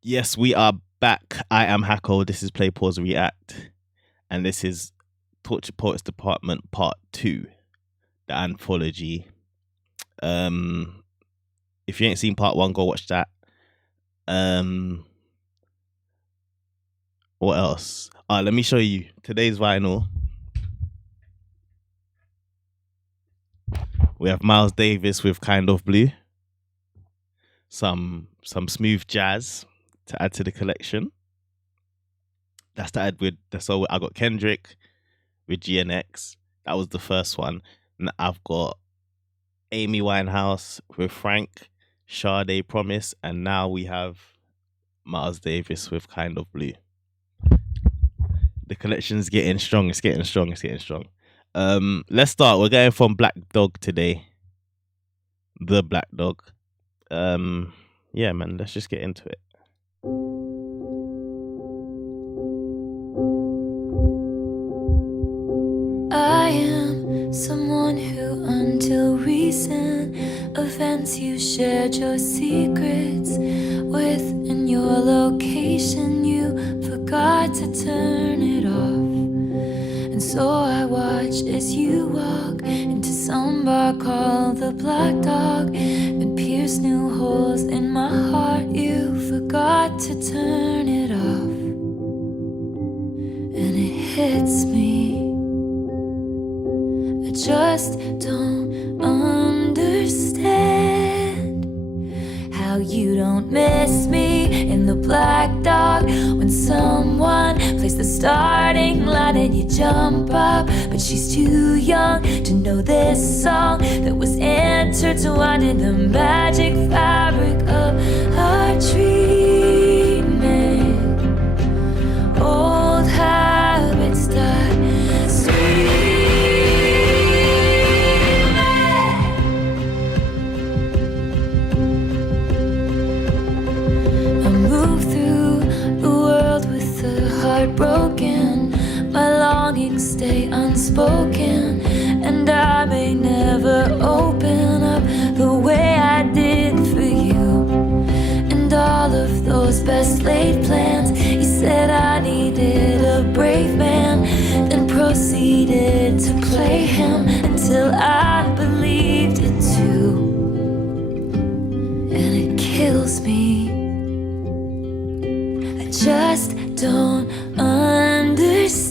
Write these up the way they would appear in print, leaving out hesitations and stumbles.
Yes, we are back. I am Hacko. This is Play Pause React, and this is Torture Poets Department Part 2, the Anthology. If you ain't seen Part 1, go watch that. What else? Let me show you today's vinyl. We have Miles Davis with Kind of Blue. Some smooth jazz to add to the collection. That's to add with so I got Kendrick with GNX. That was the first one. And I've got aIMee Winehouse with Frank, Sade Promise, and now we have Miles Davis with Kind of Blue. The collection's getting strong. It's getting strong. Let's start. We're going from Black Dog today. The Black Dog. Yeah, man. Let's just get into it. I am someone who, until recent events, you shared your secrets with. In your location, you forgot to turn it off. And so I watched as you walk into some bar called the Black Dog and pierced new holes in my heart. You forgot to turn it off. And it hits me. I just don't understand how you don't miss me in the Black Dog when someone plays the starting line and you jump up, but she's too young to know this song that was intertwined in the magic fabric of our dreaming. Old habits die screaming. Broken, my longings stay unspoken, and I may never open up the way I did for you. And all of those best laid plans, you said I needed a brave man, then proceeded to play him until I believed it too. And it kills me. I just don't understand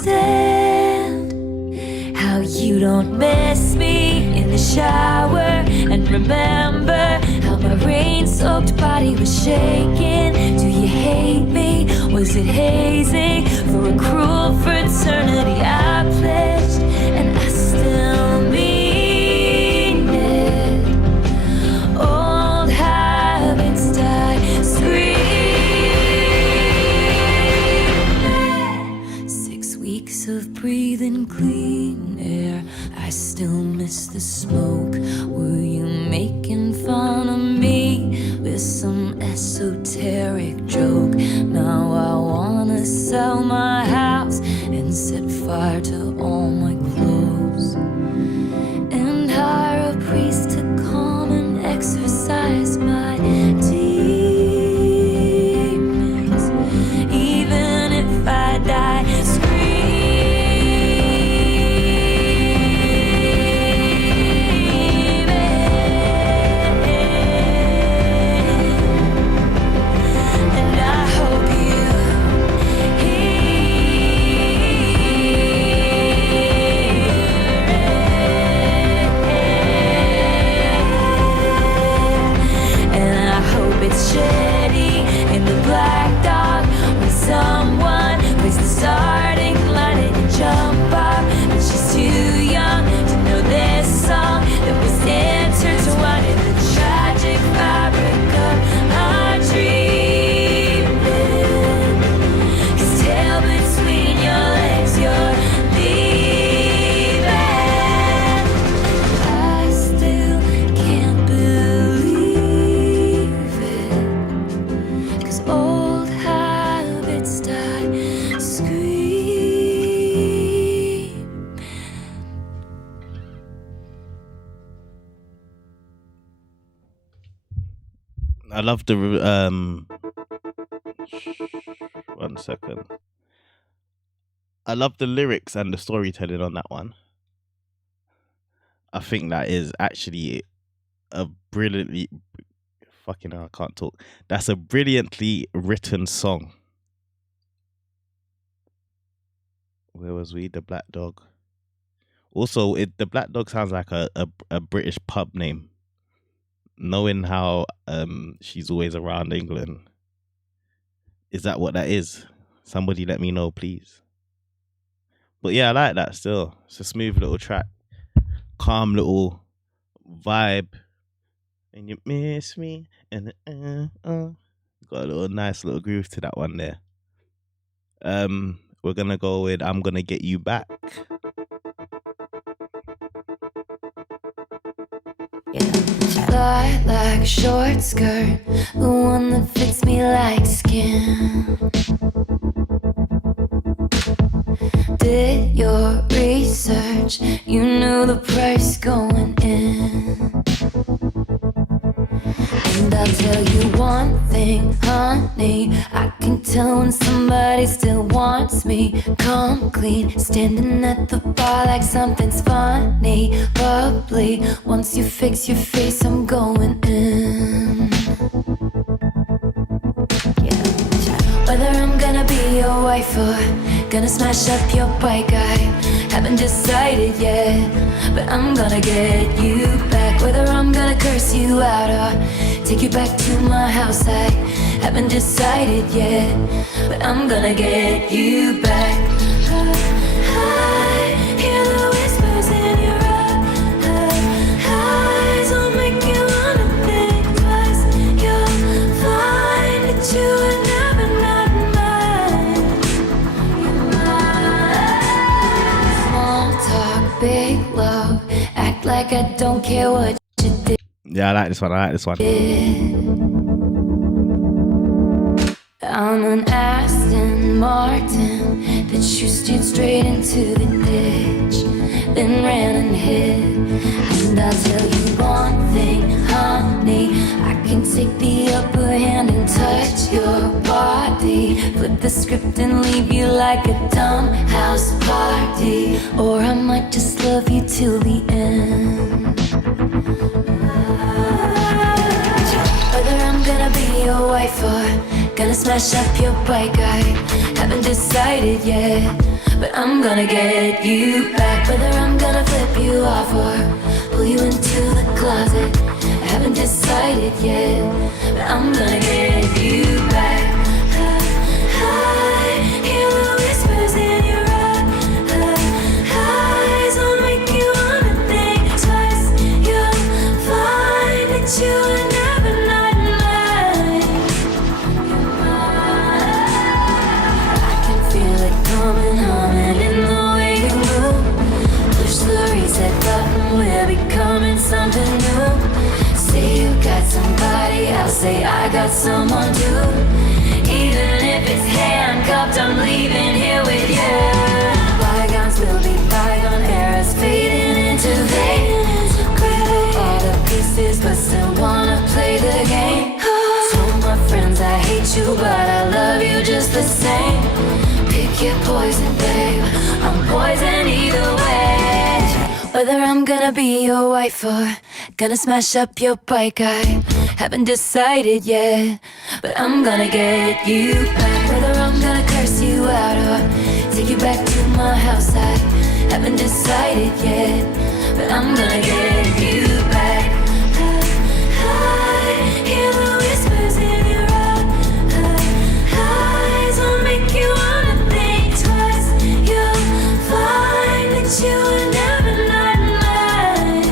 how you don't miss me in the shower and remember how my rain-soaked body was shaking. Do you hate me? Was it hazing for a cruel fraternity I pledged and I still mean it? Old habits die screaming. Of breathing clean air, I still miss the smoke. Were you making fun of me with some esoteric joke? Now I wanna sell my house and set fire to all my clothes and hire a priest to come and exorcise my demons. Even if I die in the Black Dog when someone plays the starting line and you jump up, but she's too young to know this song that was intertwined in the tragic fabric of our dreaming. 'Cause tail between your legs, you're leaving. I still can't believe it. Old habits die scream. I love the 1 second. I love the lyrics and the storytelling on that one. I think that is actually a brilliantly fucking hell, I can't talk. That's a brilliantly written song. Where was we? The Black Dog. Also, the Black Dog sounds like a British pub name. Knowing how she's always around England. Is that what that is? Somebody let me know, please. But yeah, I like that still. It's a smooth little track. Calm little vibe. And you miss me. And got a little nice little groove to that one there. We're gonna go with I'm Gonna Get You Back. Fly like a short skirt, the one that fits me like skin. Did your research, you knew the price going in. And I'll tell you one thing, honey, I can tell when somebody still wants me. Come clean, standing at the bar like something's funny. Bubbly, once you fix your face, I'm going in. Whether I'm gonna be your wife or gonna smash up your bike, I haven't decided yet, but I'm gonna get you back. Whether I'm gonna curse you out or take you back to my house, I haven't decided yet, but I'm gonna get you back. I hear the whispers in your eyes, will make you wanna think twice. You'll find that you are never not mine. You're mine. Small talk, big love, act like I don't care what you did. Yeah, I like this one. I'm an Aston Martin that you steered straight into the ditch, then ran and hid. And I'll tell you one thing, honey, I can take the upper hand and touch your body, flip the script and leave you like a dumb house party. Or I might just love you till the end. Whether I'm gonna be your wife or gonna smash up your bike, I haven't decided yet, but I'm gonna get you back. Whether I'm gonna flip you off or pull you into the closet, I haven't decided yet, but I'm gonna get you back. I hear the whispers in your eyes, will make you wanna think twice. You'll find that you are never not mine. You're mine. I can feel it coming, humming in the way you move. Push the reset button, we're becoming something new. Say you got somebody else, say I got someone too. Even if it's handcuffed, I'm leaving here with you. Bygones will be bygone, eras fading into vain. Grab all the pieces, but still wanna play the game. Told my friends I hate you, but I love you just the same. Pick your poison, babe, I'm poison either way. Whether I'm gonna be your wife or gonna smash up your bike, I haven't decided yet, but I'm gonna get you back. Whether I'm gonna curse you out or take you back to my house, I haven't decided yet, but I'm gonna get you back. I hear the whispers in your eyes, will make you wanna think twice. You'll find that you are never not mine.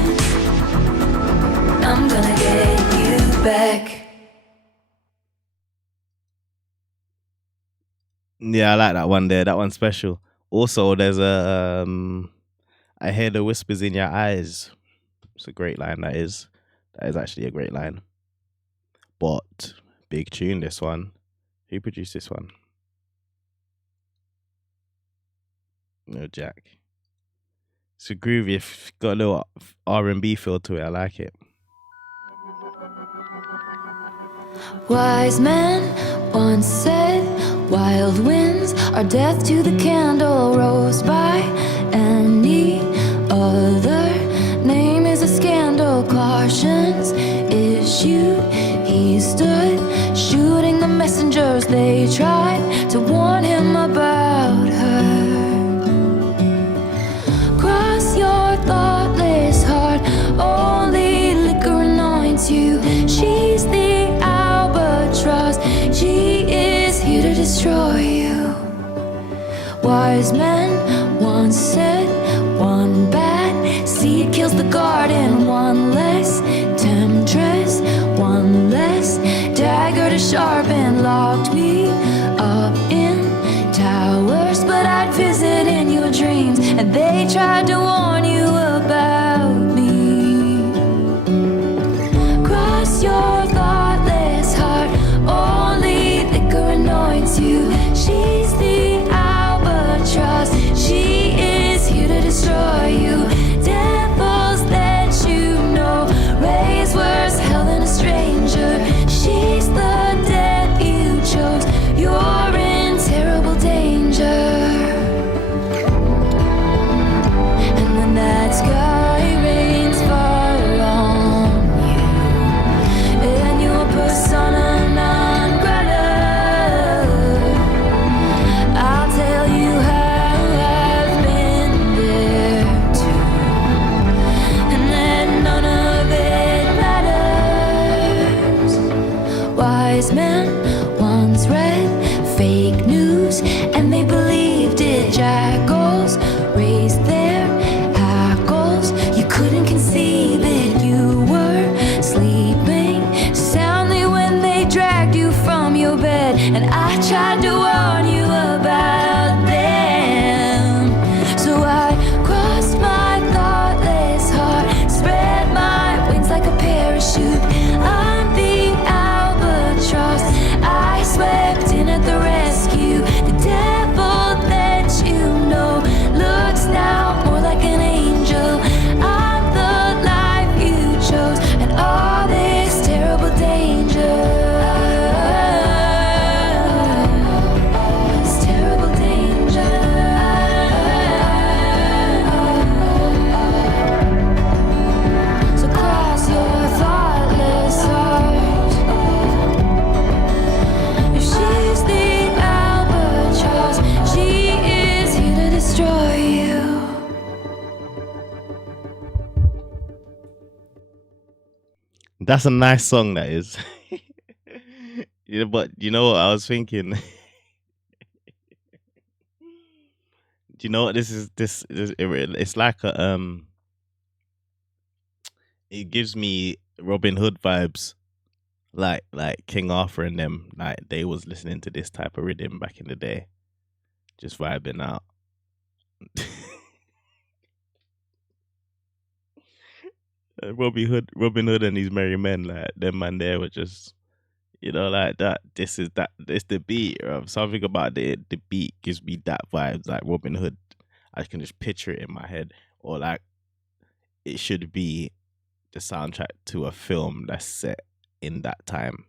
I'm gonna get you back. Yeah, I like that one there. That one's special. Also, there's a I hear the whispers in your eyes. It's a great line. That is actually a great line. But big tune, this one. Who produced this one? No, Jack. It's a groovy. It's got a little R&B feel to it. I like it. Wise men once said, wild winds are death to the candle. Rose by any other name is a scandal. Cautions issued, he stood shooting the messengers. They tried to warn him about her. Cross your thoughtless heart, only liquor anoints you. She's the Albatross, she is here to destroy you. Wise men once said, one bad seed kills the garden. One less temptress, one less dagger to sharpen. Locked me up in towers, but I'd visit in your dreams. And they tried to warn you about me. Cross your thoughtless heart, only liquor anoints you. She's the Albatross, she is here to destroy you. Devils that you know, raise worse hell than a stranger. She's the death you chose, you're in terrible danger. And when that sky rains fire on you, and your persona non grata, I'll tell you how I've been there too, and that none of it matters. Wise men once read fake news and they believed it. Jackals raised their hackles, you couldn't conceive it. You were sleeping soundly when they dragged you from your bed, and I tried to warn you about them. So I crossed my thoughtless heart, spread my wings like a parachute. I'm the Albatross, I swept in at the rescue. The devil that you know looks now more like an angel. I'm the life you chose, and all this terrible danger. This terrible danger. So cross your thoughtless heart. If she's the Albatross, she is here to destroy you. That's a nice song, that is. Yeah, but you know what I was thinking? Do you know what this is? It's like a it gives me Robin Hood vibes, like King Arthur and them. Like they was listening to this type of rhythm back in the day, just vibing out. Robin Hood and these merry men, like them man there were just, like that. This is that. It's the beat. Something about the beat gives me that vibes, like Robin Hood. I can just picture it in my head, or like it should be the soundtrack to a film that's set in that time.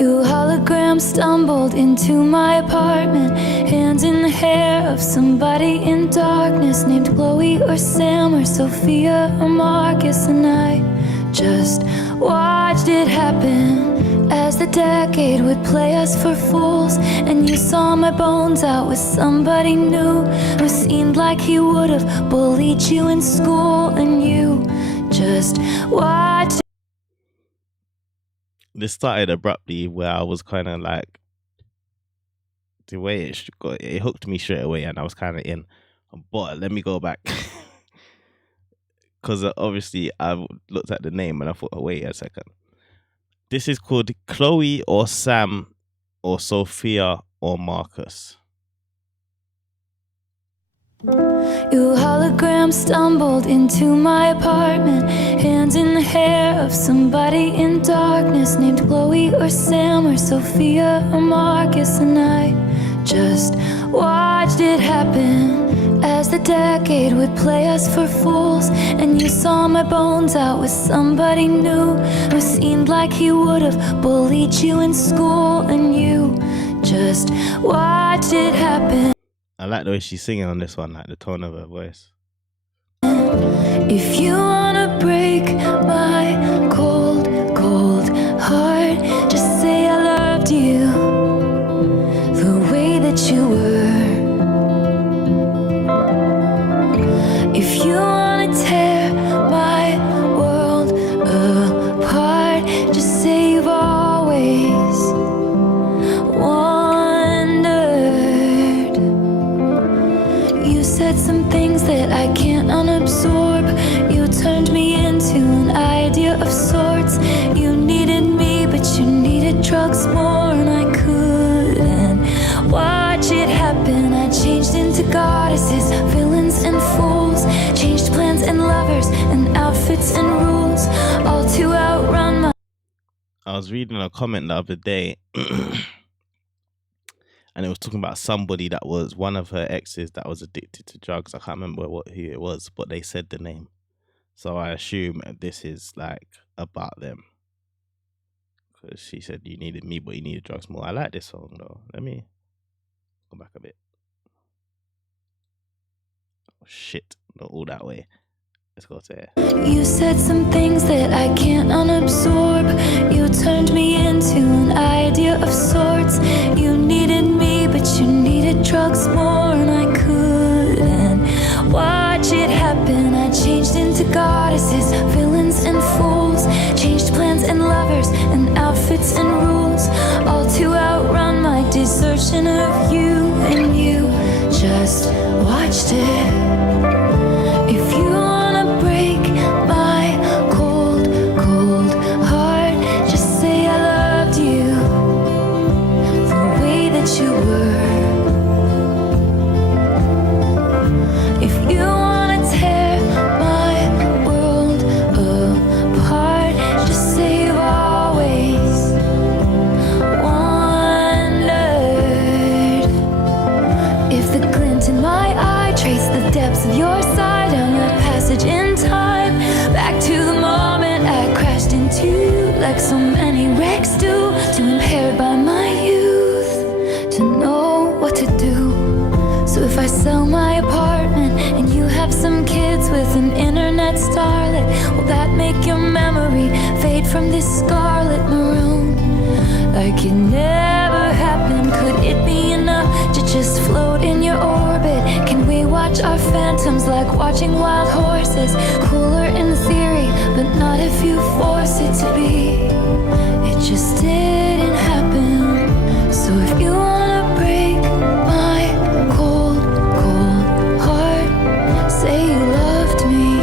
Your hologram stumbled into my apartment, hands in the hair of somebody in darkness, named Chloe or Sam or Sophia or Marcus. And I just watched it happen as the decade would play us for fools. And you saw my bones out with somebody new who seemed like he would have bullied you in school, and you just watched. This started abruptly where I was kind of like, the way it hooked me straight away, and I was kind of in. But let me go back, because obviously I looked at the name and I thought, oh, wait a second. This is called Chloe or Sam or Sophia or Marcus. Your hologram stumbled into my apartment, hands in the hair of somebody in darkness, named Chloe or Sam or Sophia or Marcus. And I just watched it happen As the decade would play us for fools, and you saw my bones out with somebody new who seemed like he would have bullied you in school, and you just watched it happen. I like the way she's singing on this one, like the tone of her voice. If you wanna break my cold, cold heart, just say I loved you the way that you were. If you wanna tear my world apart, just say you've always wondered. You said some things that I can't unabsorb. You turned me into an idea of sorts. You needed me, but you needed drugs more, and I couldn't watch it happen. I changed into goddesses, villains and fools, changed plans and lovers and outfits and rules, all to outrun my... I was reading a comment the other day and it was talking about somebody that was one of her exes that was addicted to drugs. I can't remember who it was, but they said the name. So I assume this is like about them. Because she said you needed me, but you needed drugs more. I like this song though. Let me go back a bit. Oh, shit, not all that way. Let's go to it. You said some things that I can't unabsorb. You turned me into an idea of sorts. You needed me, but you needed drugs more, and I couldn't watch it happen. I changed into goddesses, villains and fools, changed plans and lovers and outfits and rules, all to outrun my desertion of you, and you just watched it. If you wanna break my cold, cold heart, just say I loved you the way that you were. If you wanna tear my world apart, just say you've always wondered. If the glint in my eye traced the depths of your side down that passage in time, back to the moment I crashed into you, like so many wrecks do, too impaired by my youth to know what to do. So if I sell my apartment and you have some kids with an internet starlet, will that make your memory fade from this scarlet maroon? Like it never happened. Could it be enough to just float in your orbit? Can we watch our phantoms like watching wild horses? Cooler in theory, but not if you force it to be. It just didn't happen. So if you wanna break my cold, cold heart, say you loved me.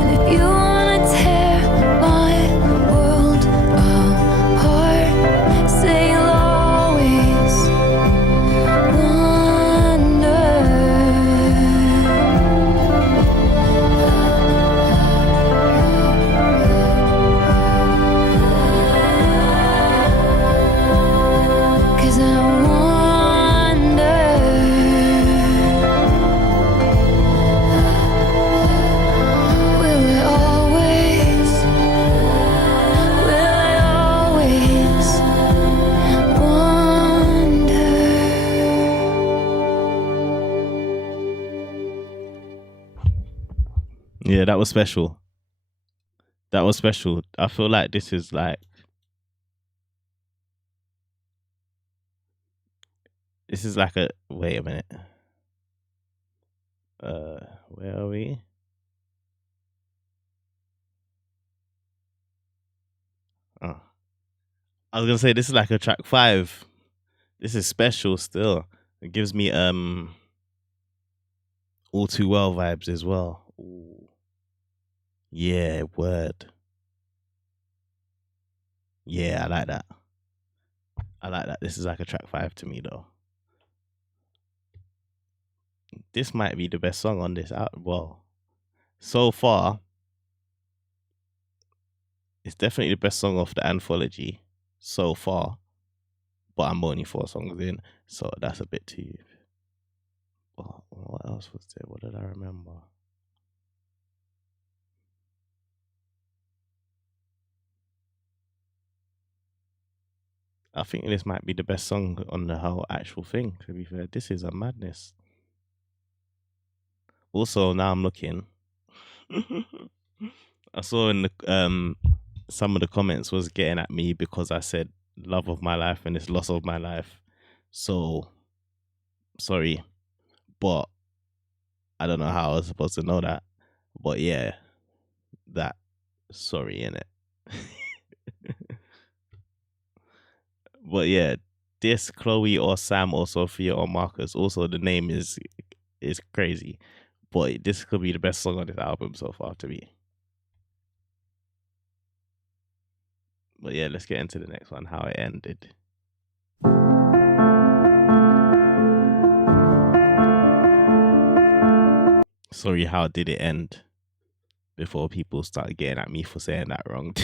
And if you wanna tear my world apart, say you'll always wonder. 'Cause I wonder, will I always wonder? Yeah, that was special. That was special. I feel like this is like, this is like a, wait a minute. Where are we? Oh. I was gonna say this is like a track 5. This is special still. It gives me All Too Well vibes as well. Ooh. Yeah, word. Yeah, I like that. I like that. This is like a track 5 to me though. This might be the best song on this album. Well, so far, it's definitely the best song off the Anthology so far. but I'm only 4 songs in, so that's a bit too. What else was there? What did I remember? I think this might be the best song on the whole actual thing, to be fair. This is a madness. Also, now I'm looking. I saw in the some of the comments was getting at me because I said love of my life and it's loss of my life. So sorry, but I don't know how I was supposed to know that. But yeah, that sorry in it. But yeah, this Chloe or Sam or Sophia or Marcus. Also, the name is crazy, but this could be the best song on this album so far to me. But yeah, let's get into the next one. How it ended. Sorry, how did it end? Before people start getting at me for saying that wrong.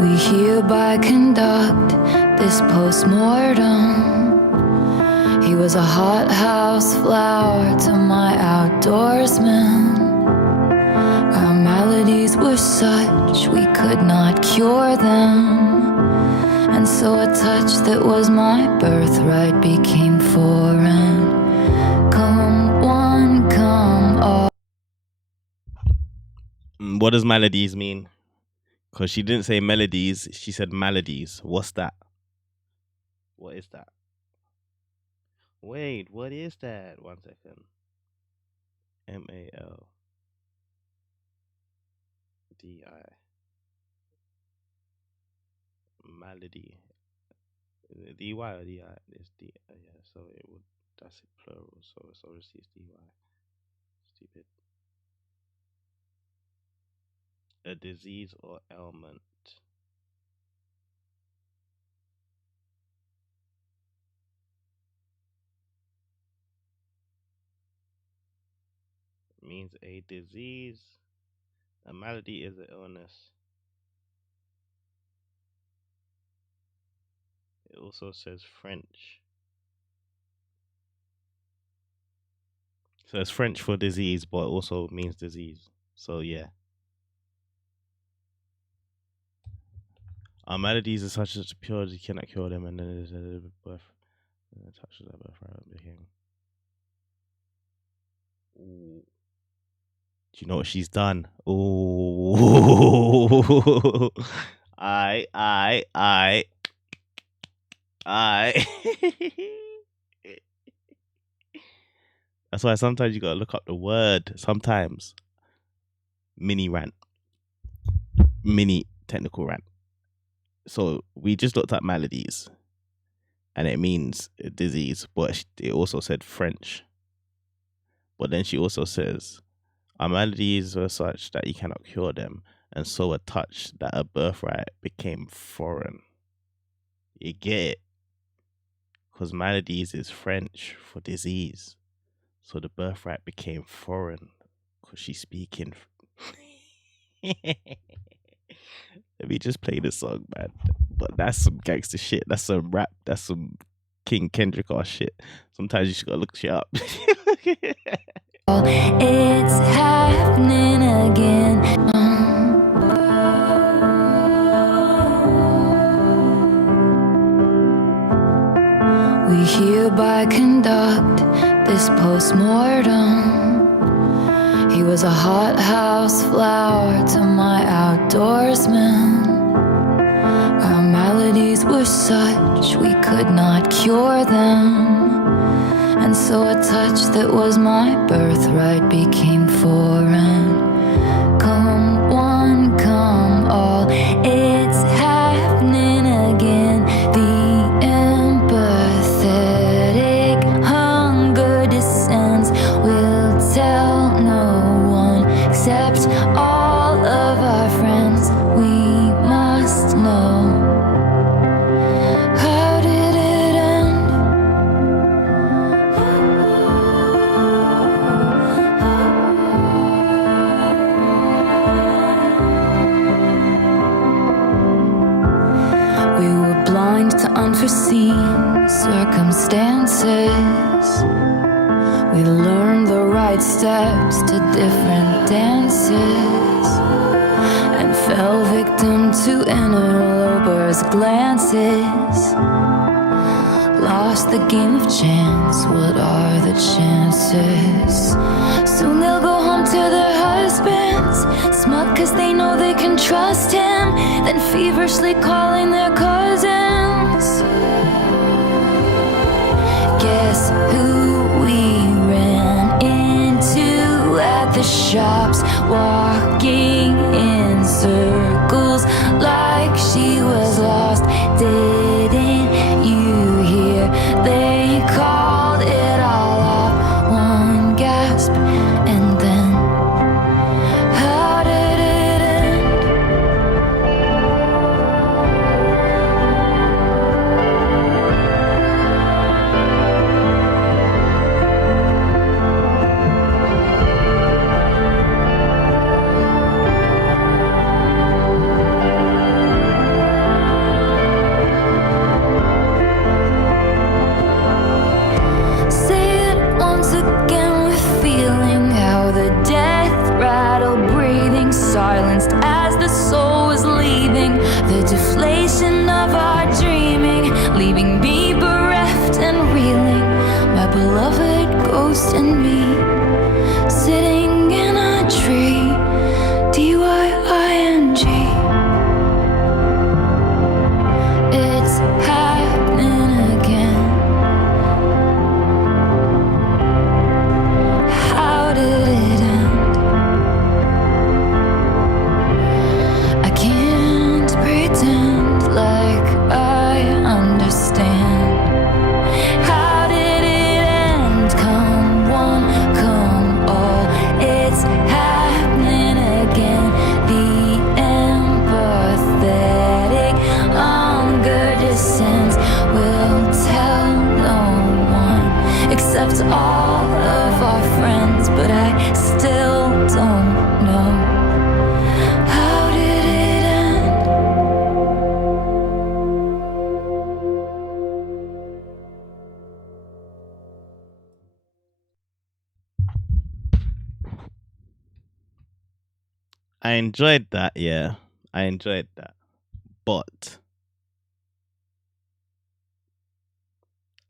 We hereby conduct this post-mortem. He was a hothouse flower to my outdoorsman. Our maladies were such we could not cure them, and so a touch that was my birthright became foreign. Come one, come all. What does maladies mean? Because she didn't say melodies, she said maladies. What's that? What is that? Wait, what is that? 1 second. MALDI. Malady. DY or DI? It's D. Yeah, so it would. That's it plural. So it's obviously it's DY. Stupid. A disease or ailment. Means a disease. A malady is an illness. It also says French. So it's French for disease, but it also means disease. So yeah. Our maladies are such as pure you cannot cure them, and then there's a birth. Touches that birthright became. Ooh. Do you know what she's done? Ooh. I. That's why sometimes you gotta look up the word. Sometimes. Mini rant. Mini technical rant. So we just looked at maladies. And it means disease, but it also said French. But then she also says, our maladies were such that you cannot cure them, and so a touch that a birthright became foreign. You get it? Because maladies is French for disease. So the birthright became foreign because she's speaking. Let me just play the song, man. But that's some gangster shit. That's some rap. That's some King Kendrick or shit. Sometimes you just gotta look shit up. It's happening again. We hereby conduct this post-mortem. He was a hothouse flower to my outdoorsman. Our maladies were such we could not cure them, and so a touch that was my birthright became foreign. Come one, come all, it's happening again. The empathetic hunger descends. We'll tell no one except all of our friends. blind to unforeseen circumstances. We learned the right steps to different dances and fell victim to interlopers' glances. Lost the game of chance, what are the chances? Soon they'll go home to their husbands, smug cause they know they can trust him, then feverishly calling their cousins. Guess who we ran into at the shops, walking in circles like she was lost. Didn't you hear? They called it all off. One gasp and then how did it end? Say it once again with feeling, how the death rattle breathing silenced as the soul was leaving. The deflation of our dreaming, leaving me bereft and reeling. My beloved ghost and me, sitting in a tree. DYING. It's happening again. How did it end? I can't pretend like I understand. How did it end? Come one, come all. It's happening again. The empathetic hunger descends. Will tell no one except all of our friends, but I still don't know. How did it end? I enjoyed that, yeah. I enjoyed that. But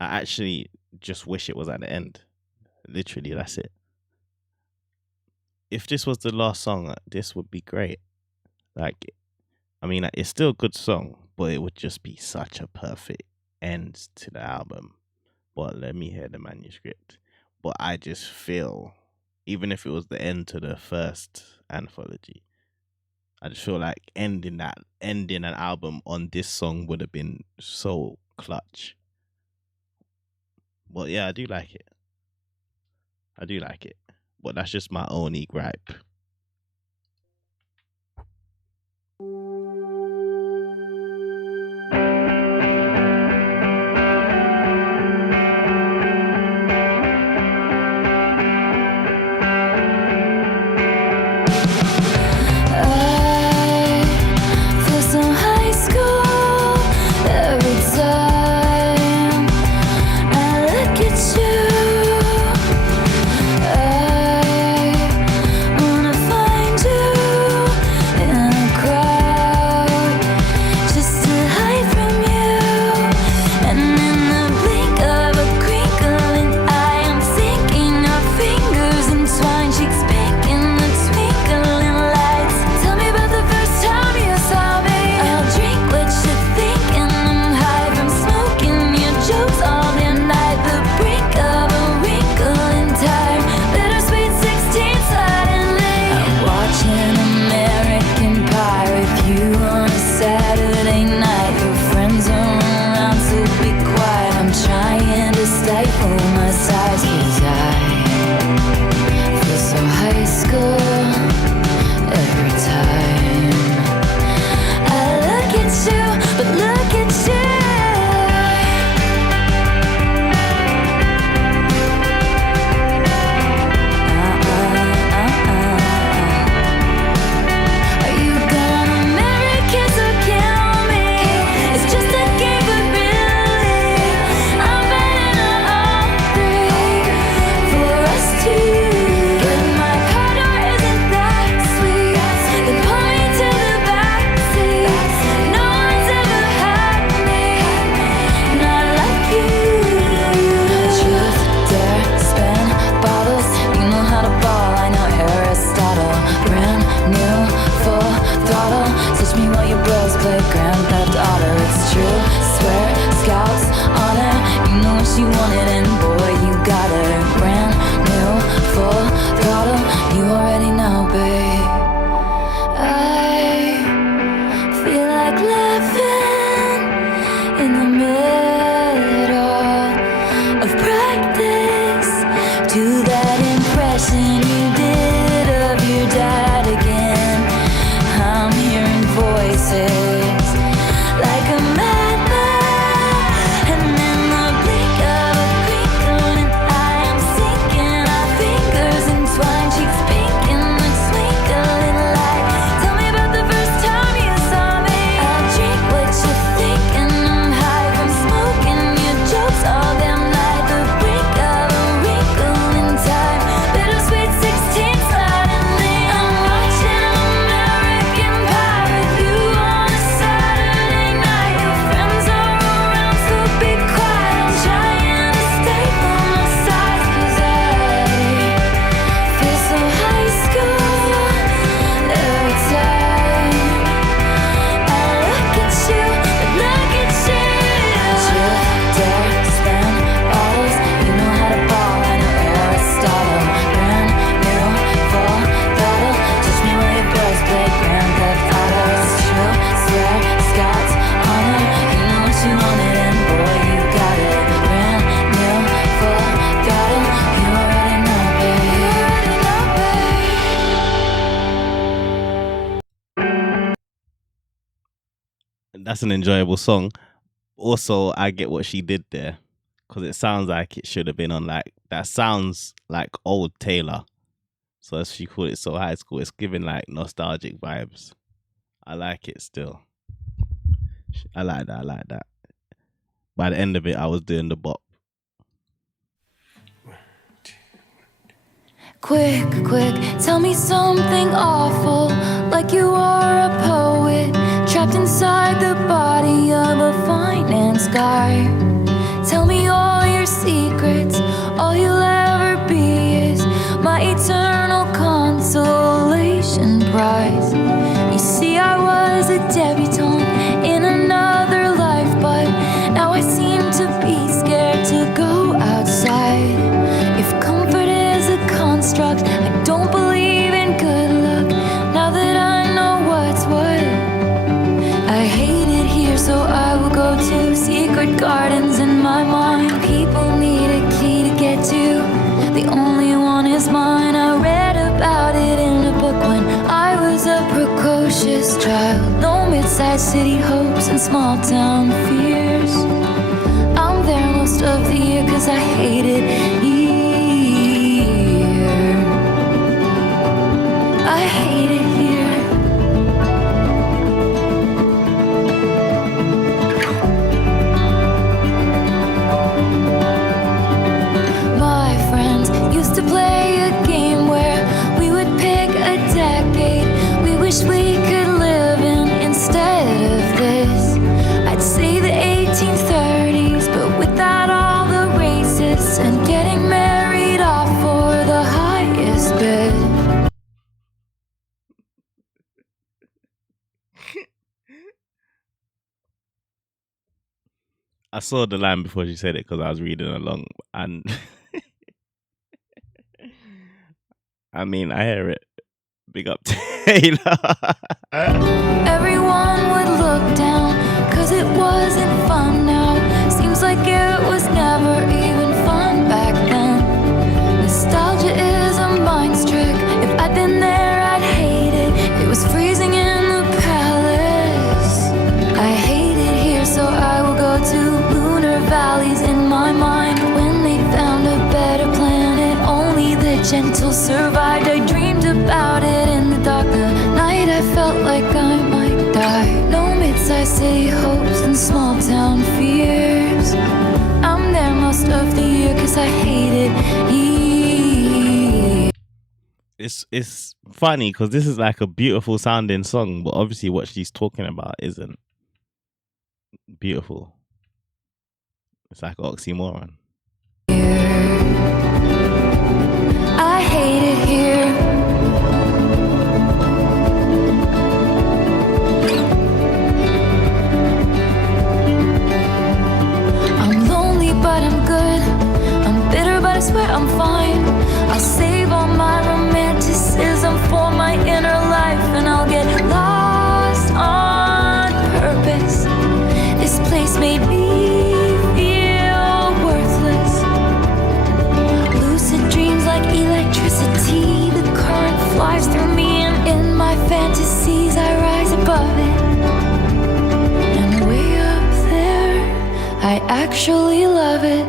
I actually just wish it was at the end. Literally, that's it. If this was the last song, this would be great. Like, I mean, it's still a good song, but it would just be such a perfect end to the album. But let me hear the manuscript. But I just feel, even if it was the end to the first anthology, I just feel like ending an album on this song would have been so clutch. But yeah, I do like it. I do like it. But that's just my only gripe. Feel so high school every time I look at you. I wanna find you in a crowd. True, swear, scouts, honor. You know what she wanted, and boy, you got her. Brand new, full throttle. You already know, babe. I feel like laughing in the middle of practice. Do that impression you did of your dad again. I'm hearing voices like a madman, and in the blink of a crinkle, and I am sinking. Our fingers entwined, cheeks pink in the twinkling light. Tell me about the first time you saw me. I'll drink what you think, and I'm high from smoking your jokes all damn night. The brink of a wrinkle in time, bittersweet 16 suddenly. I'm watching American Pie with you on a Saturday night. Your friends are around, so be quiet. I'm trying to stay on my side, 'cause I feel so high school every time I look at you, look at you. Chill, dare, spend bottles. You know how to ball, I know Aristotle. Brand new, full throttle. Teach me where your boys play Grand Theft Autos. True, swear, scouts, honor. You know what you wanted, and boy, you got it. Brand new, full throttle. You already know, babe. You already know, babe. That's an enjoyable song. Also, I get what she did there, because it sounds like it should have been on like, that sounds like old Taylor. So as she called it, so high school, it's giving like nostalgic vibes. I like it still. I like that. By the end of it, I was doing the bop. Quick, tell me something awful, like you are a poet, trapped inside the body of a finance guy. Tell me all your secrets, all you'll ever be is my eternal consolation prize. You see, I was a debutante in another life, but now I seem to be scared to go outside. If comfort is a construct, I don't believe in good luck. Now that I know what's what, I hate it here, so I will go to secret gardens in my mind. People need a key to get to, the only one is mine. I read about it in a book when I was a precocious child. No mid-sized city hopes and small town fears. I'm there most of the year, 'cause I hate it here. I hate it here. My friends used to play a game where we would pick a decade we wish we could live in instead of this. I'd say the 1830s, but without all the racists and getting married off for the highest bid. I saw the line before she said it because I was reading along, and I mean, I hear it. Big up Taylor. Everyone would look down, 'cause it wasn't fun now. Seems like it was never even fun back then. Nostalgia is a mind's trick. If I'd been there, I'd hate it. It was freezing in the palace. I hate it here, so I will go to lunar valleys in my mind. When they found a better planet, only the gentle survived. I dreamed about it in the dark. The night I felt like I might die. No mid-sized city hopes and small town fears. I'm there most of the year, 'cause I hate it here. It's funny because this is like a beautiful sounding song, but obviously what she's talking about isn't beautiful. It's like an oxymoron. I hate it here. swear I'm fine. I'll save all my romanticism for my inner life, and I'll get lost on purpose. This place made me feel worthless. Lucid dreams like electricity. The current flies through me, and in my fantasies I rise above it. And way up there, I actually love it.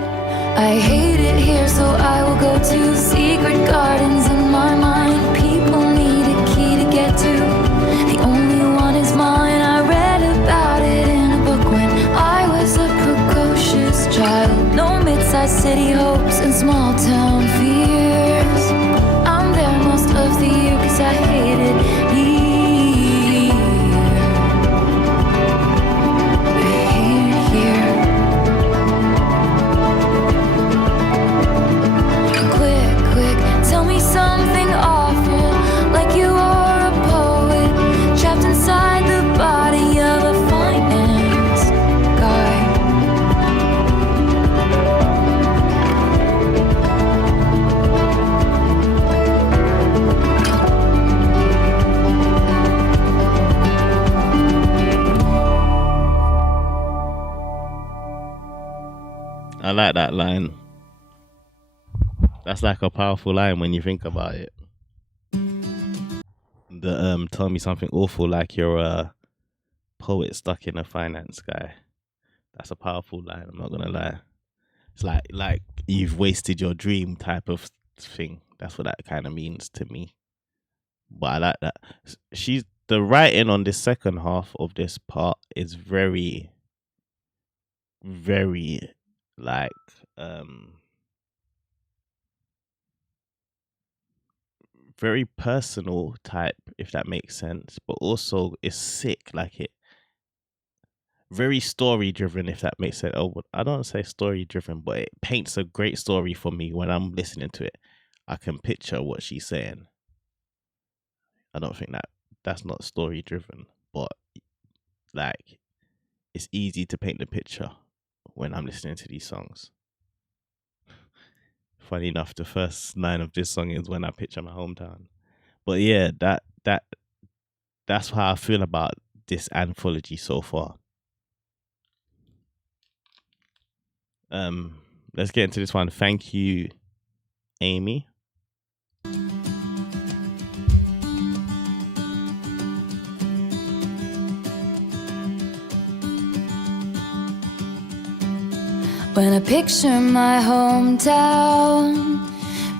I hate it here, so I will go to secret gardens in my mind. People need a key to get to. The only one is mine. I read about it in a book when I was a precocious child. No mid-sized city hopes and small town fears. I'm there most of the year 'cause I hate it here. I hate it here. Quick, tell me something awful, like you are a poet trapped inside the body of a finance guy. I like that line. That's like a powerful line when you think about it. The tell me something awful, like you're a poet stuck in a finance guy. That's a powerful line, I'm not gonna lie. It's like you've wasted your dream type of thing. That's what that kind of means to me. But I like that. The writing on this second half of this part is very, very like very personal type, if that makes sense, but also it's sick, like it very story driven, if that makes sense. Oh, I don't say story driven, but it paints a great story for me when I'm listening to it. I can picture what she's saying. I don't think that's not story driven, but like it's easy to paint the picture when I'm listening to these songs. Funny enough, the first line of this song is when I picture my hometown. But yeah, that's how I feel about this anthology so far. Let's get into this one. Thank you, aIMee. When I picture my hometown,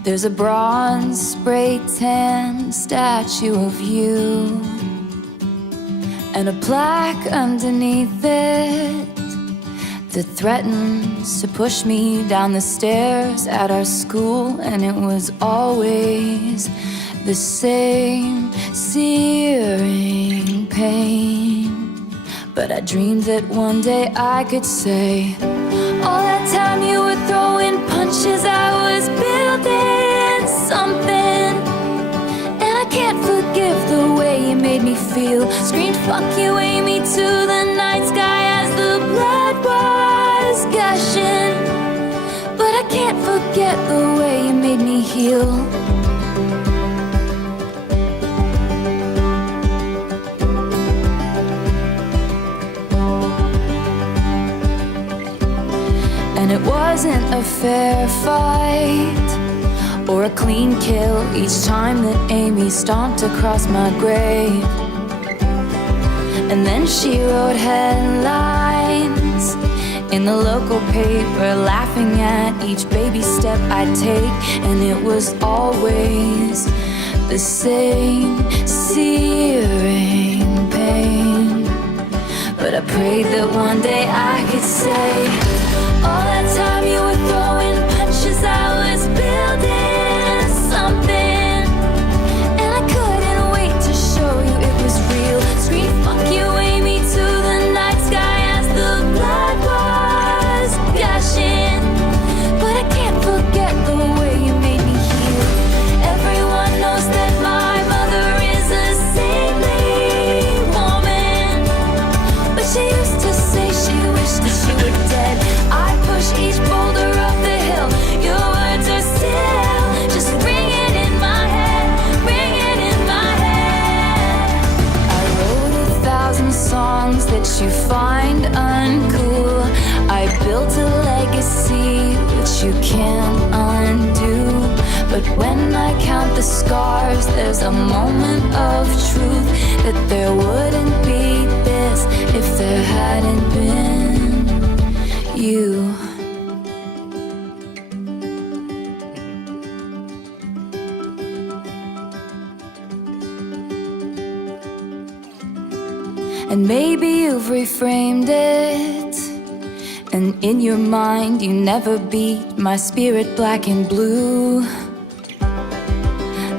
there's a bronze spray tan statue of you, and a plaque underneath it that threatens to push me down the stairs at our school. And it was always the same searing pain, but I dreamed that one day I could say, all that time you were throwing punches, I was building something. And I can't forgive the way you made me feel. Screamed fuck you, aIMee, to the night sky as the blood was gushing. But I can't forget the way you made me heal. And it wasn't a fair fight or a clean kill each time that aIMee stomped across my grave. And then she wrote headlines in the local paper, laughing at each baby step I'd take. And it was always the same searing pain, but I prayed that one day I could say, all that time you were throwing punches, I was building something. And I couldn't wait to show you it was real. Scream fuck you, aIMee, to the night sky as the blood was gushing. But I can't forget the way you made me heal. Everyone knows that my mother is a saintly woman, but she used to say she wished that she were dead. I push each scars, there's a moment of truth that there wouldn't be this if there hadn't been you. And maybe you've reframed it, and in your mind you never beat my spirit black and blue.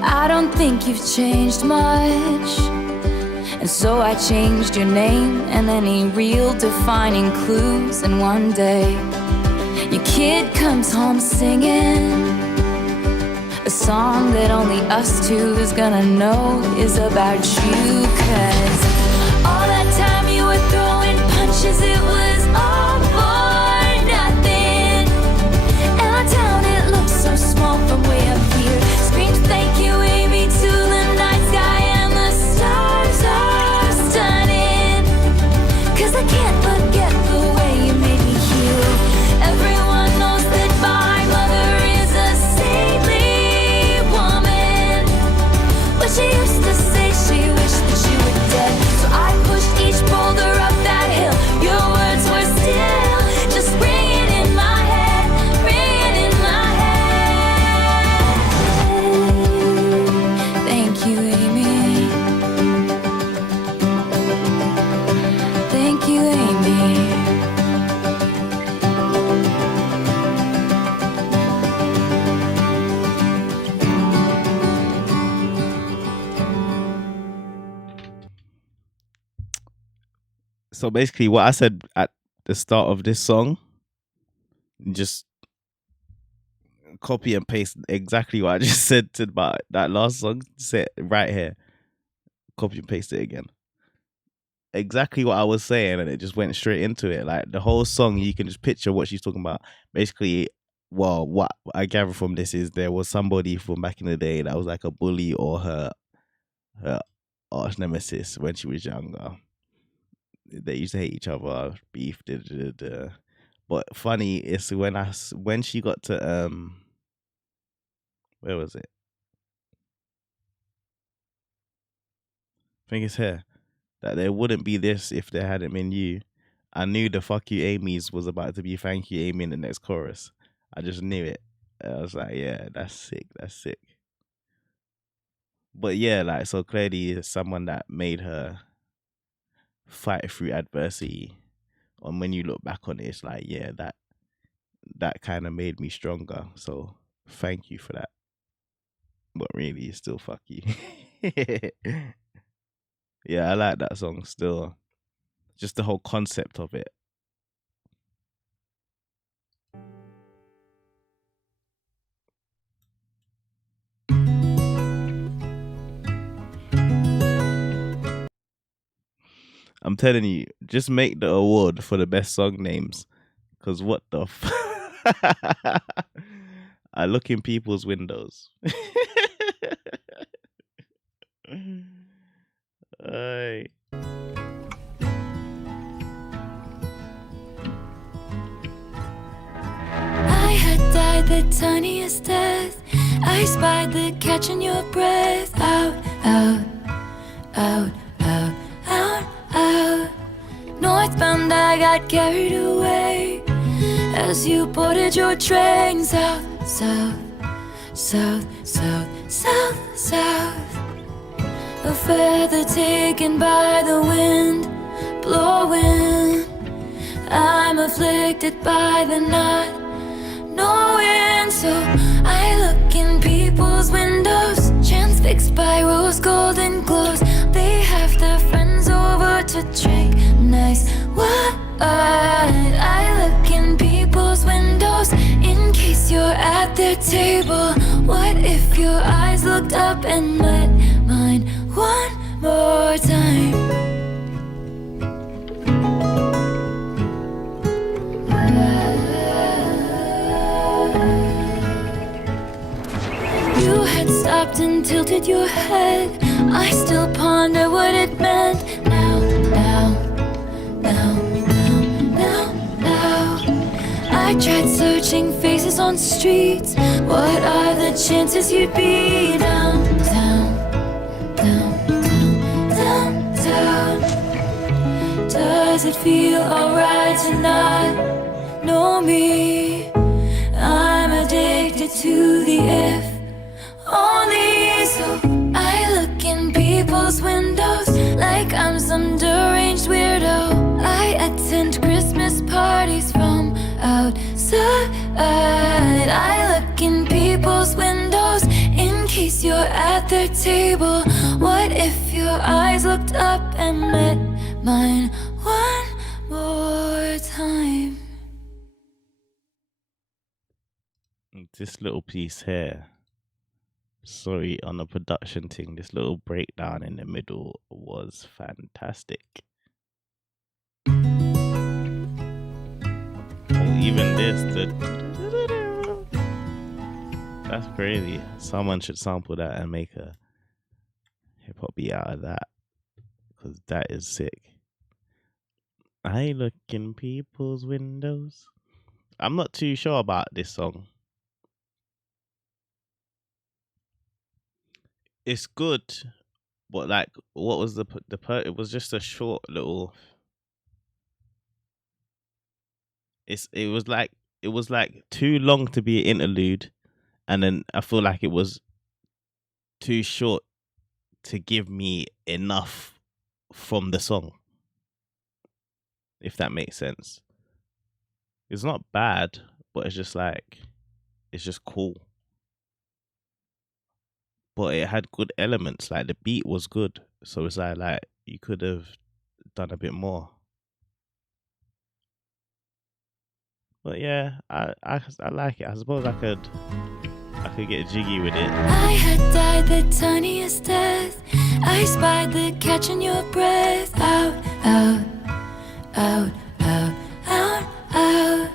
I don't think you've changed much, and so I changed your name and any real defining clues. And one day your kid comes home singing a song that only us two is gonna know is about you. 'Cause all that time you were throwing punches, it was all for nothing. And our town, it looks so small from way up here. Screams thank you, aIMee, to the night sky, and the stars are stunning. 'Cause I can't forget the way you made me feel. Everyone knows that my mother is a saintly woman, but she used to say she wished that you were dead. So I pushed each boulder up that hill. Your words were still just ringing in my head, ringing in my head. Thank you, aIMee. Thank you, aIMee. So basically, what I said at the start of this song, just copy and paste exactly what I just said to about that last song. Say it right here, copy and paste it again. Exactly what I was saying, and it just went straight into it. Like the whole song, you can just picture what she's talking about. Basically, well, what I gather from this is there was somebody from back in the day that was like a bully or her arch nemesis when she was younger. They used to hate each other, beef, But funny is when she got to where was it? I think it's here. That there wouldn't be this if there hadn't been you. I knew the fuck you aIMees was about to be thank you aIMee in the next chorus. I just knew it. I was like, yeah, that's sick. That's sick. But yeah, like so clearly it's someone that made her fight through adversity. And when you look back on it, it's like, yeah, that kind of made me stronger. So thank you for that. But really, it's still fuck you. Yeah, I like that song still. Just the whole concept of it. I'm telling you, just make the award for the best song names. Because what the I look in people's windows. Aye. I had died the tiniest death. I spied the catch in your breath. Out, out, out, out, out, out. Northbound, I got carried away as you boarded your train. South, south, south, south, south, south. A feather taken by the wind, blowing. I'm afflicted by the not knowing. So I look in people's windows, transfixed by rose golden glows. They have their friends over to drink nice wine. I look in people's windows in case you're at their table. What if your eyes looked up and met mine one more time? You had stopped and tilted your head. I still ponder what it meant. Now, now, now, now, now, now. I tried searching faces on streets. What are the chances you'd be down, down, down, down, down, down? Does it feel alright to not know me? I'm addicted to the if only. So I look in people's windows like I'm some deranged weirdo. I attend Christmas parties from outside. I look in people's windows in case you're at their table. What if your eyes looked up and met mine one more time? This little piece here, sorry, on the production thing, this little breakdown in the middle was fantastic. Even this, that's crazy. Someone should sample that and make a hip hop beat out of that, because that is sick. I look in people's windows. I'm not too sure about this song. It's good, but like, what was it was just a short little. It was like too long to be an interlude, and then I feel like it was too short to give me enough from the song, if that makes sense. It's not bad, but it's just like, it's just cool. But it had good elements, like the beat was good, so it's like you could have done a bit more. But yeah, I like it. I suppose I could get jiggy with it. I had died the tiniest death. I spied the catch in your breath. Out, out, out, out, out, out.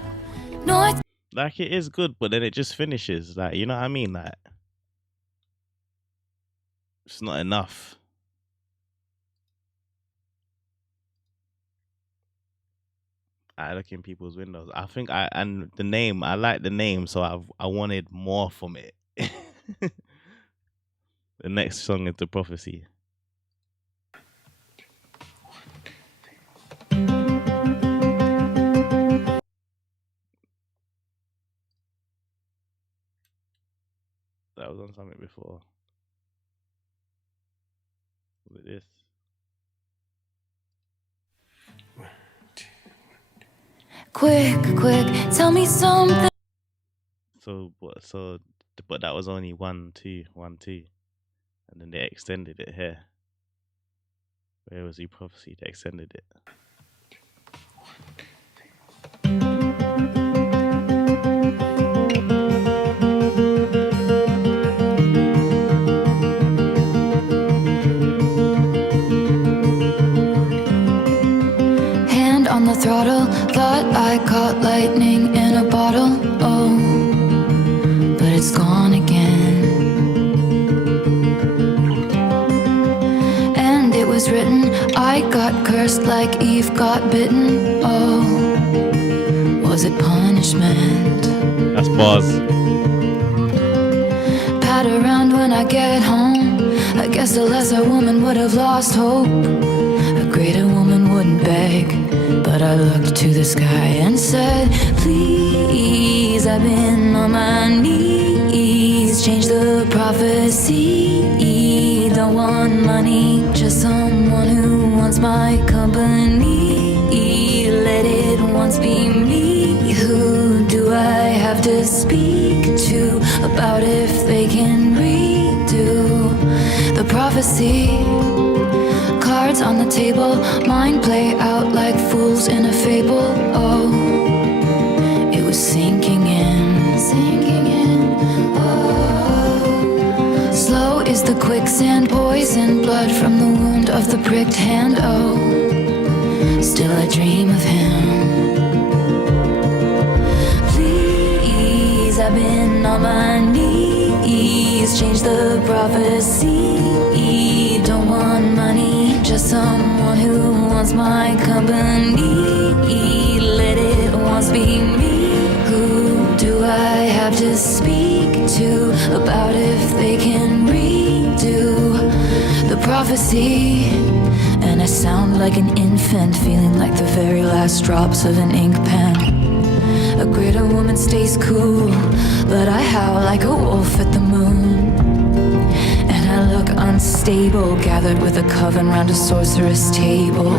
North. Like, it is good, but then it just finishes. Like, you know what I mean? Like, it's not enough. I look in people's windows. I think and the name, I like the name, so I wanted more from it. The next song is The Prophecy. That was on something before. Was it this? Quick, tell me something. But that was only 1, 2, 1, 2, and then they extended it here. Where was the prophecy? They extended it. Hand on the throttle, thought I caught lightning in a bottle. Oh, but it's gone again. And it was written, I got cursed like Eve got bitten. Oh, was it punishment? That's bars. Pat around when I get home. I guess a lesser woman would have lost hope. A greater woman wouldn't beg. But I looked to the sky and said, please, I've been on my knees. Change the prophecy. Don't want money, just someone who wants my company. Let it once be me. Who do I have to speak to about if they can redo the prophecy? Cards on the table, mine play out like fools in a fable. Oh, it was sinking in. Oh, slow is the quicksand, poison blood from the wound of the pricked hand. Oh, still I dream of him. Please, I've been on my knees. Change the prophecy. Don't want money, just someone who wants my company. Let it once be me. Who have to speak to about if they can redo the prophecy? And I sound like an infant, feeling like the very last drops of an ink pen. A greater woman stays cool, but I howl like a wolf at the moon. And I look unstable, gathered with a coven round a sorceress table.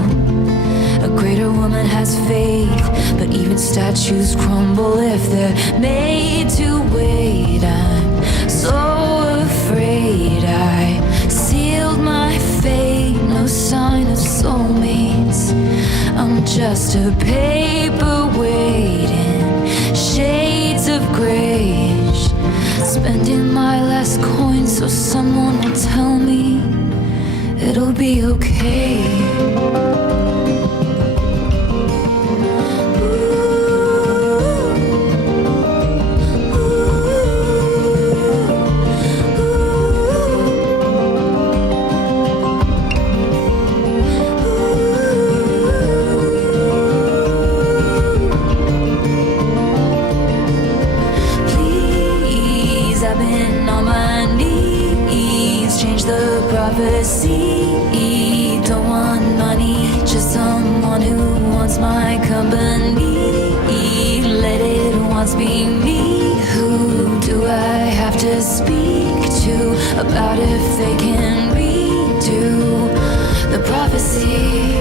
A greater woman has faith, but even statues crumble if they're made to wait. I'm so afraid I sealed my fate, no sign of soulmates. I'm just a paperweight in shades of grayish, spending my last coin so someone will tell me it'll be okay. Don't want money, just someone who wants my company. Let it once be me. Who do I have to speak to about if they can redo the prophecy?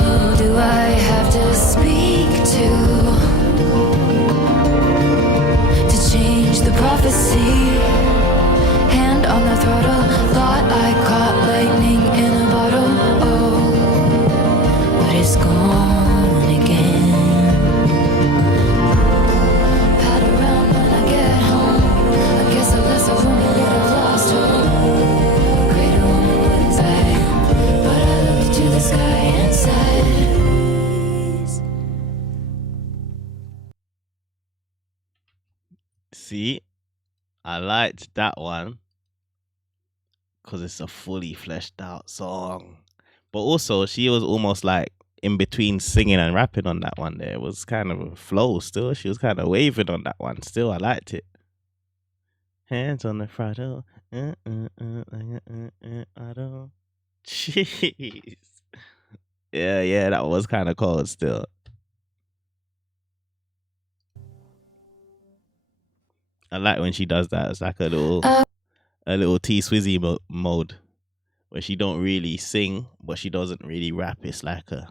Who do I have to speak to change the prophecy? On the throttle, thought I caught lightning in a bottle. Oh, but it's gone again. Pat around when I get home. I guess I left a woman that I've lost hope. Greater woman wouldn't say, but I looked to the sky and said, See, I liked that one because it's a fully fleshed out song. But also, she was almost like in between singing and rapping on that one there. It was kind of a flow still. She was kind of waving on that one still. I liked it. Hands on the throttle. Jeez. Yeah, that was kind of cold still. I like when she does that. It's like a little T Swizzy mode where she don't really sing, but she doesn't really rap. It's like a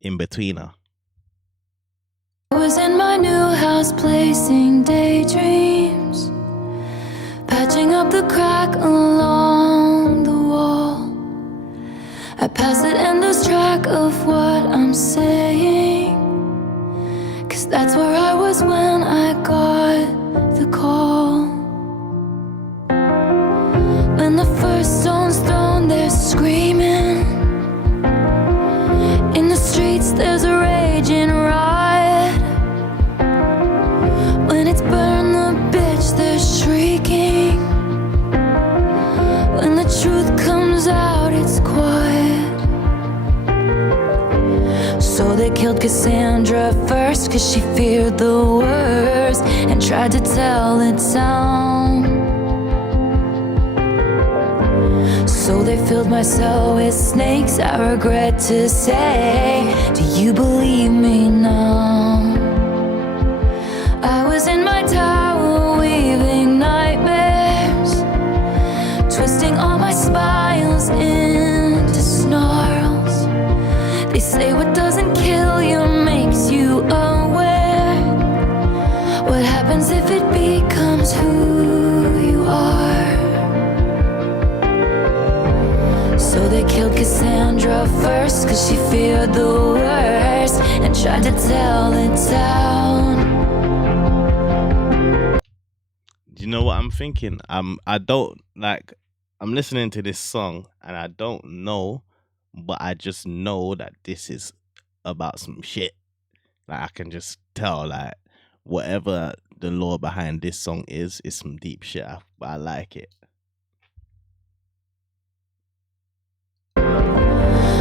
in-betweener. I was in my new house placing daydreams, patching up the crack along the wall. I pass it and lose track of what I'm saying, 'cause that's where I was when I got the call. When the first stone's thrown, they're screaming. In the streets, there's a raging riot. When it's burn the bitch, they're shrieking. When the truth comes out, it's quiet. So they killed Cassandra first, 'cause she feared the worst and tried to tell it down. So they filled my cell with snakes, I regret to say. Do you believe me now? I was in my tower weaving nightmares, twisting all my spirals into snarls. They say what doesn't kill you makes you aware. What happens if it becomes who you are? So they killed Cassandra first, 'cause she feared the worst and tried to tell it down. Do you know what I'm thinking? I don't like. I'm listening to this song and I don't know, but I just know that this is about some shit. Like I can just tell, like whatever the lore behind this song is some deep shit. But I like it.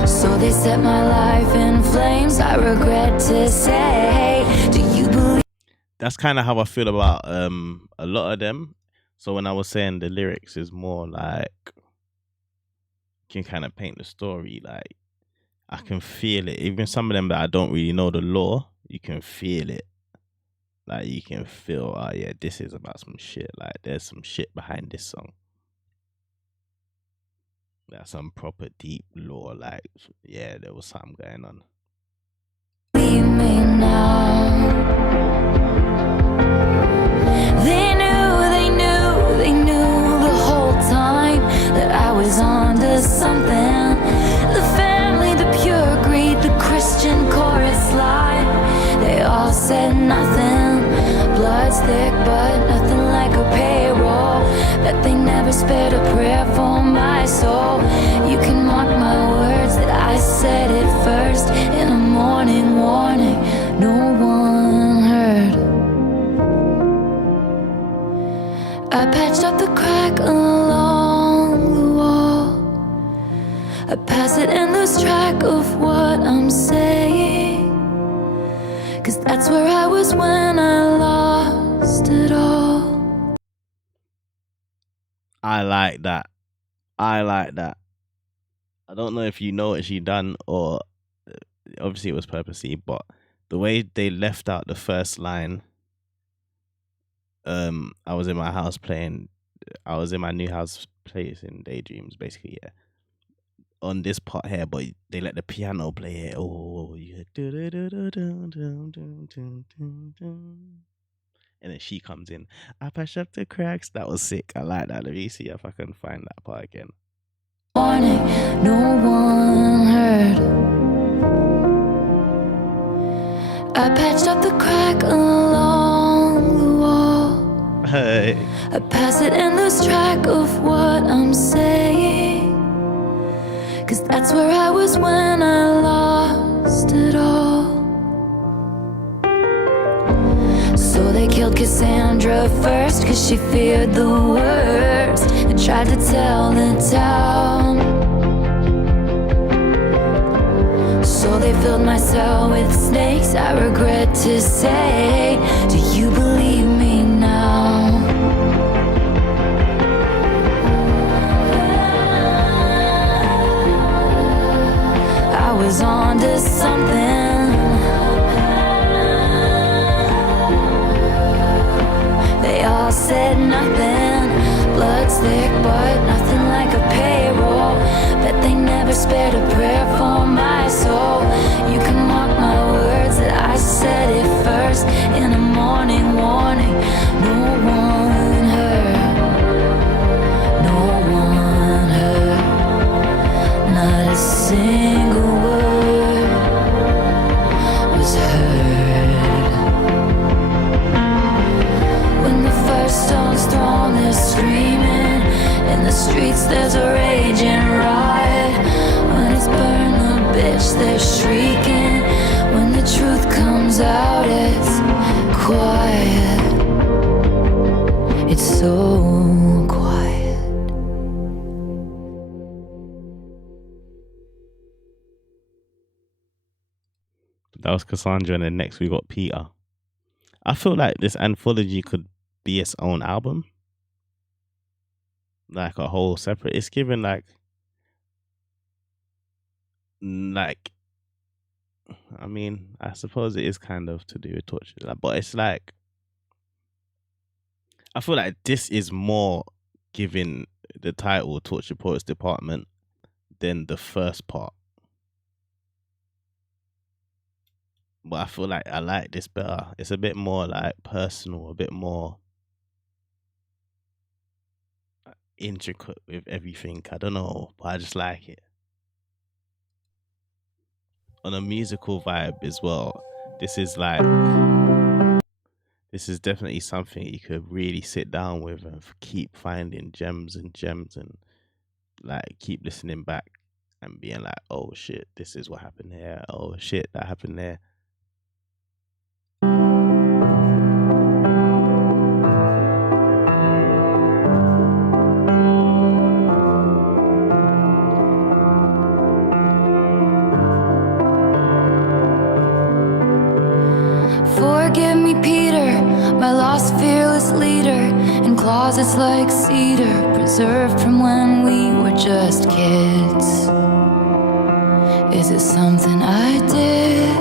So they set my life in flames, I regret to say. that's kind of how I feel about a lot of them. So when I was saying the lyrics is more like can kind of paint the story, like I can feel it. Even some of them that I don't really know the lore, you can feel it. Like you can feel, oh yeah, this is about some shit. Like there's some shit behind this song. That's some proper deep lore. Like yeah, there was something going on. Leave me now. They knew the whole time that I was onto something. The family, the pure greed, the Christian chorus line. They all said nothing. Blood's thick, but nothing like a payroll. That they never spared a prayer for my soul. You can mark my words that I said it first. In a morning warning, no one heard. I patched up the crack along the wall. I pass it and lose track of what I'm saying. 'Cause that's where I was when I lost it all. I like that. I like that. I don't know if you know what she done or obviously it was purposely, but the way they left out the first line, I was in my house playing, I was in my new house place in Daydreams, basically, yeah. On this part here, but they let the piano play it. Oh, yeah. And then she comes in. I patched up the cracks. That was sick. I like that. Let me see if I can find that part again. Warning, no one heard. I patched up the crack along the wall. Hey. I pass it and lose track of what I'm saying. 'Cause that's where I was when I lost it all. So they killed Cassandra first 'cause she feared the worst and tried to tell the town. So they filled my cell with snakes, I regret to say. Do you believe me now? I was on to something. They all said nothing. Blood's thick, but nothing like a payroll. Bet they never spared a prayer for my soul. You can mark my words that I said it first. In a morning warning, no one heard. No one heard. Not a single word was heard. When the first stone's thrown, they're screaming. In the streets there's a raging riot. When it's burn the bitch, they're shrieking. When the truth comes out, it's quiet. It's so quiet. That was Cassandra, and then next we got Peter. I feel like this anthology could be its own album. Like a whole separate. It's given like I mean, I suppose it is kind of to do with torture, but it's like I feel like this is more giving the title Torture Poets Department than the first part. But I feel like I like this better. It's a bit more like personal, a bit more intricate with everything. I don't know, but I just like it. On a musical vibe as well, this is definitely something you could really sit down with and keep finding gems and like keep listening back and being like, oh shit, this is what happened here. Oh shit, that happened there. Forgive me, Peter, my lost fearless leader, in closets like cedar, preserved from when we were just kids. Is it something I did?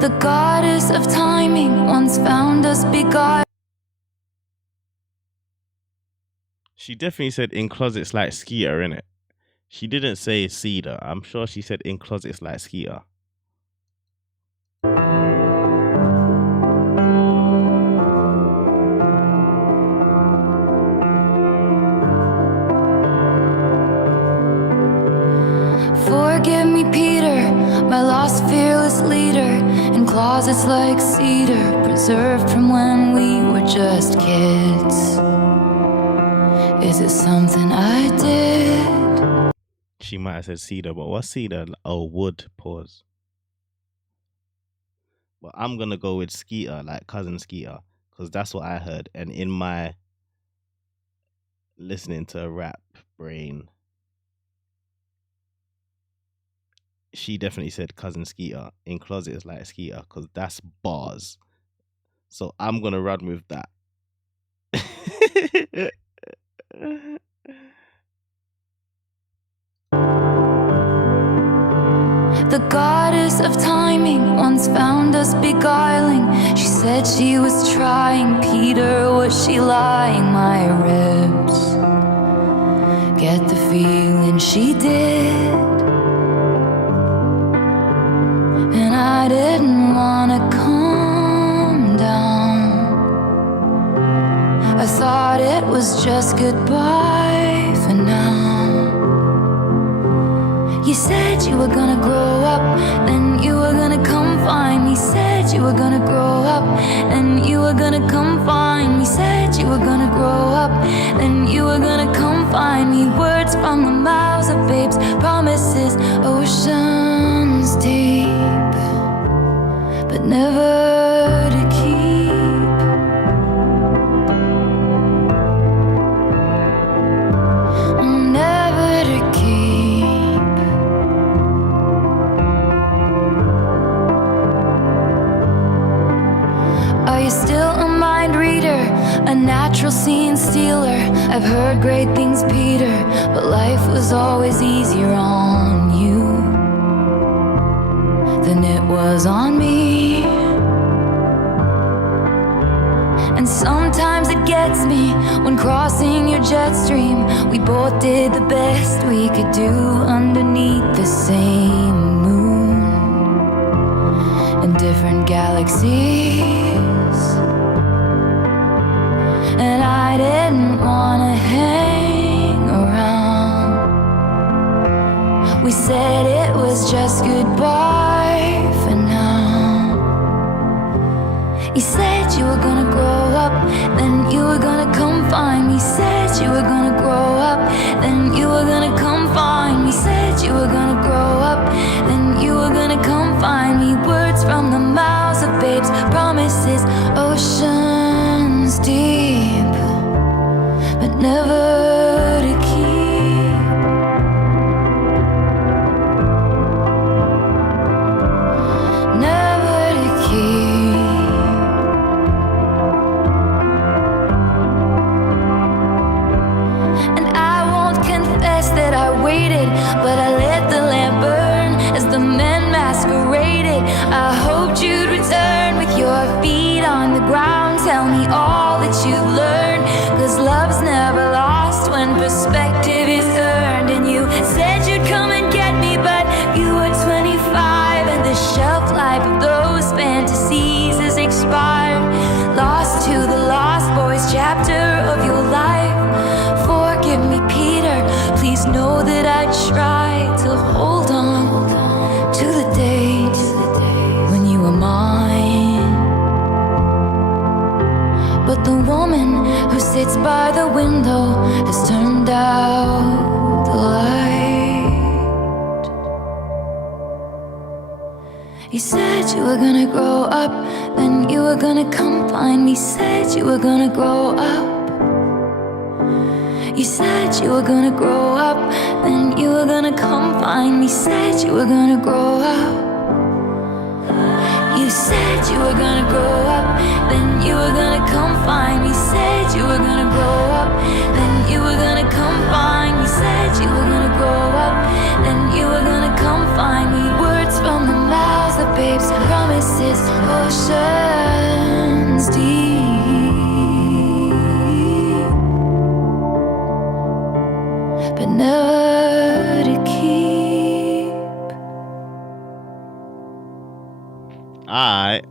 The goddess of timing once found us beguiled. She definitely said in closets like Skeeter, innit? She didn't say cedar. I'm sure she said in closets like Skeeter. Forgive me, Peter, my lost fearless leader, in closets like cedar, preserved from when we were just kids. Is it something I did? She might have said cedar, but what's cedar? Oh, wood. Pause. But I'm gonna go with Skeeter, like cousin Skeeter, because that's what I heard. And in my listening to a rap brain, she definitely said cousin Skeeter. In closets like Skeeter, because that's bars. So I'm gonna run with that. The goddess of timing once found us beguiling. She said she was trying. Peter, was she lying? My ribs get the feeling she did. And I didn't wanna calm down. I thought it was just goodbye for now. You said you were gonna grow up, then you were gonna come find me. Said you were gonna grow up, then you were gonna come find me. Said you were gonna grow up, then you were gonna come find me. Words from the mouths of babes, promises, oceans deep, but never to keep. Never to keep. Are you still a mind reader, a natural scene stealer? I've heard great things, Peter, but life was always easier on you than it was on me. And sometimes it gets me when crossing your jet stream. We both did the best we could do underneath the same moon in different galaxies. And I didn't wanna hang around. We said it was just goodbye for now. You said you were gonna grow up, then you were gonna come find me. Said you were gonna grow up, then you were gonna come find me. Said you were gonna grow up, then you were gonna come find me. Words from the mouths of babes, promises, oceans deep, but never to keep. Never to keep. That I waited, but I let the lamp burn as the men masqueraded. I hoped you'd return with your feet on the ground. Tell me all that you've learned, 'cause love's never lost when perspective is earned. And you said you'd come and get me, but you were 25, and the shelf life of those fantasies is expired. Lost to the lost boys chapter of your life. Forgive me, Peter, please know that I try to hold on to the days when you were mine. But the woman who sits by the window has turned out the light. You said you were gonna grow up, then you were gonna come find me. Said you were gonna grow up. You said you were gonna grow up, then you were gonna come find me. Said you were gonna grow up. You You said you were gonna grow up, then you were gonna come find me. Said you were gonna grow up, then you were gonna come find me. Said you were gonna grow up, then you were gonna come find me. Words from the mouths of babes, promises, oceans deep, but never to keep.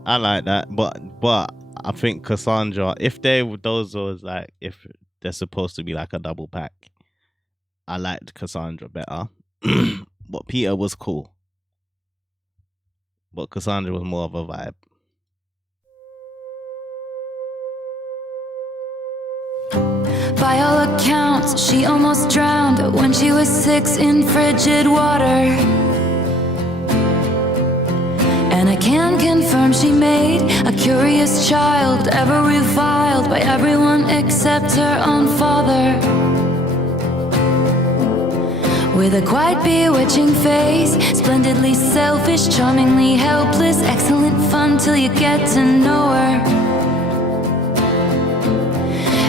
I like that, but I think Cassandra, if those was like, if they're supposed to be like a double pack, I liked Cassandra better. But Peter was cool, but Cassandra was more of a vibe. By all accounts, she almost drowned when she was 6 in frigid water. And I can confirm she made a curious child, ever reviled by everyone except her own father. With a quite bewitching face, splendidly selfish, charmingly helpless, excellent fun till you get to know her.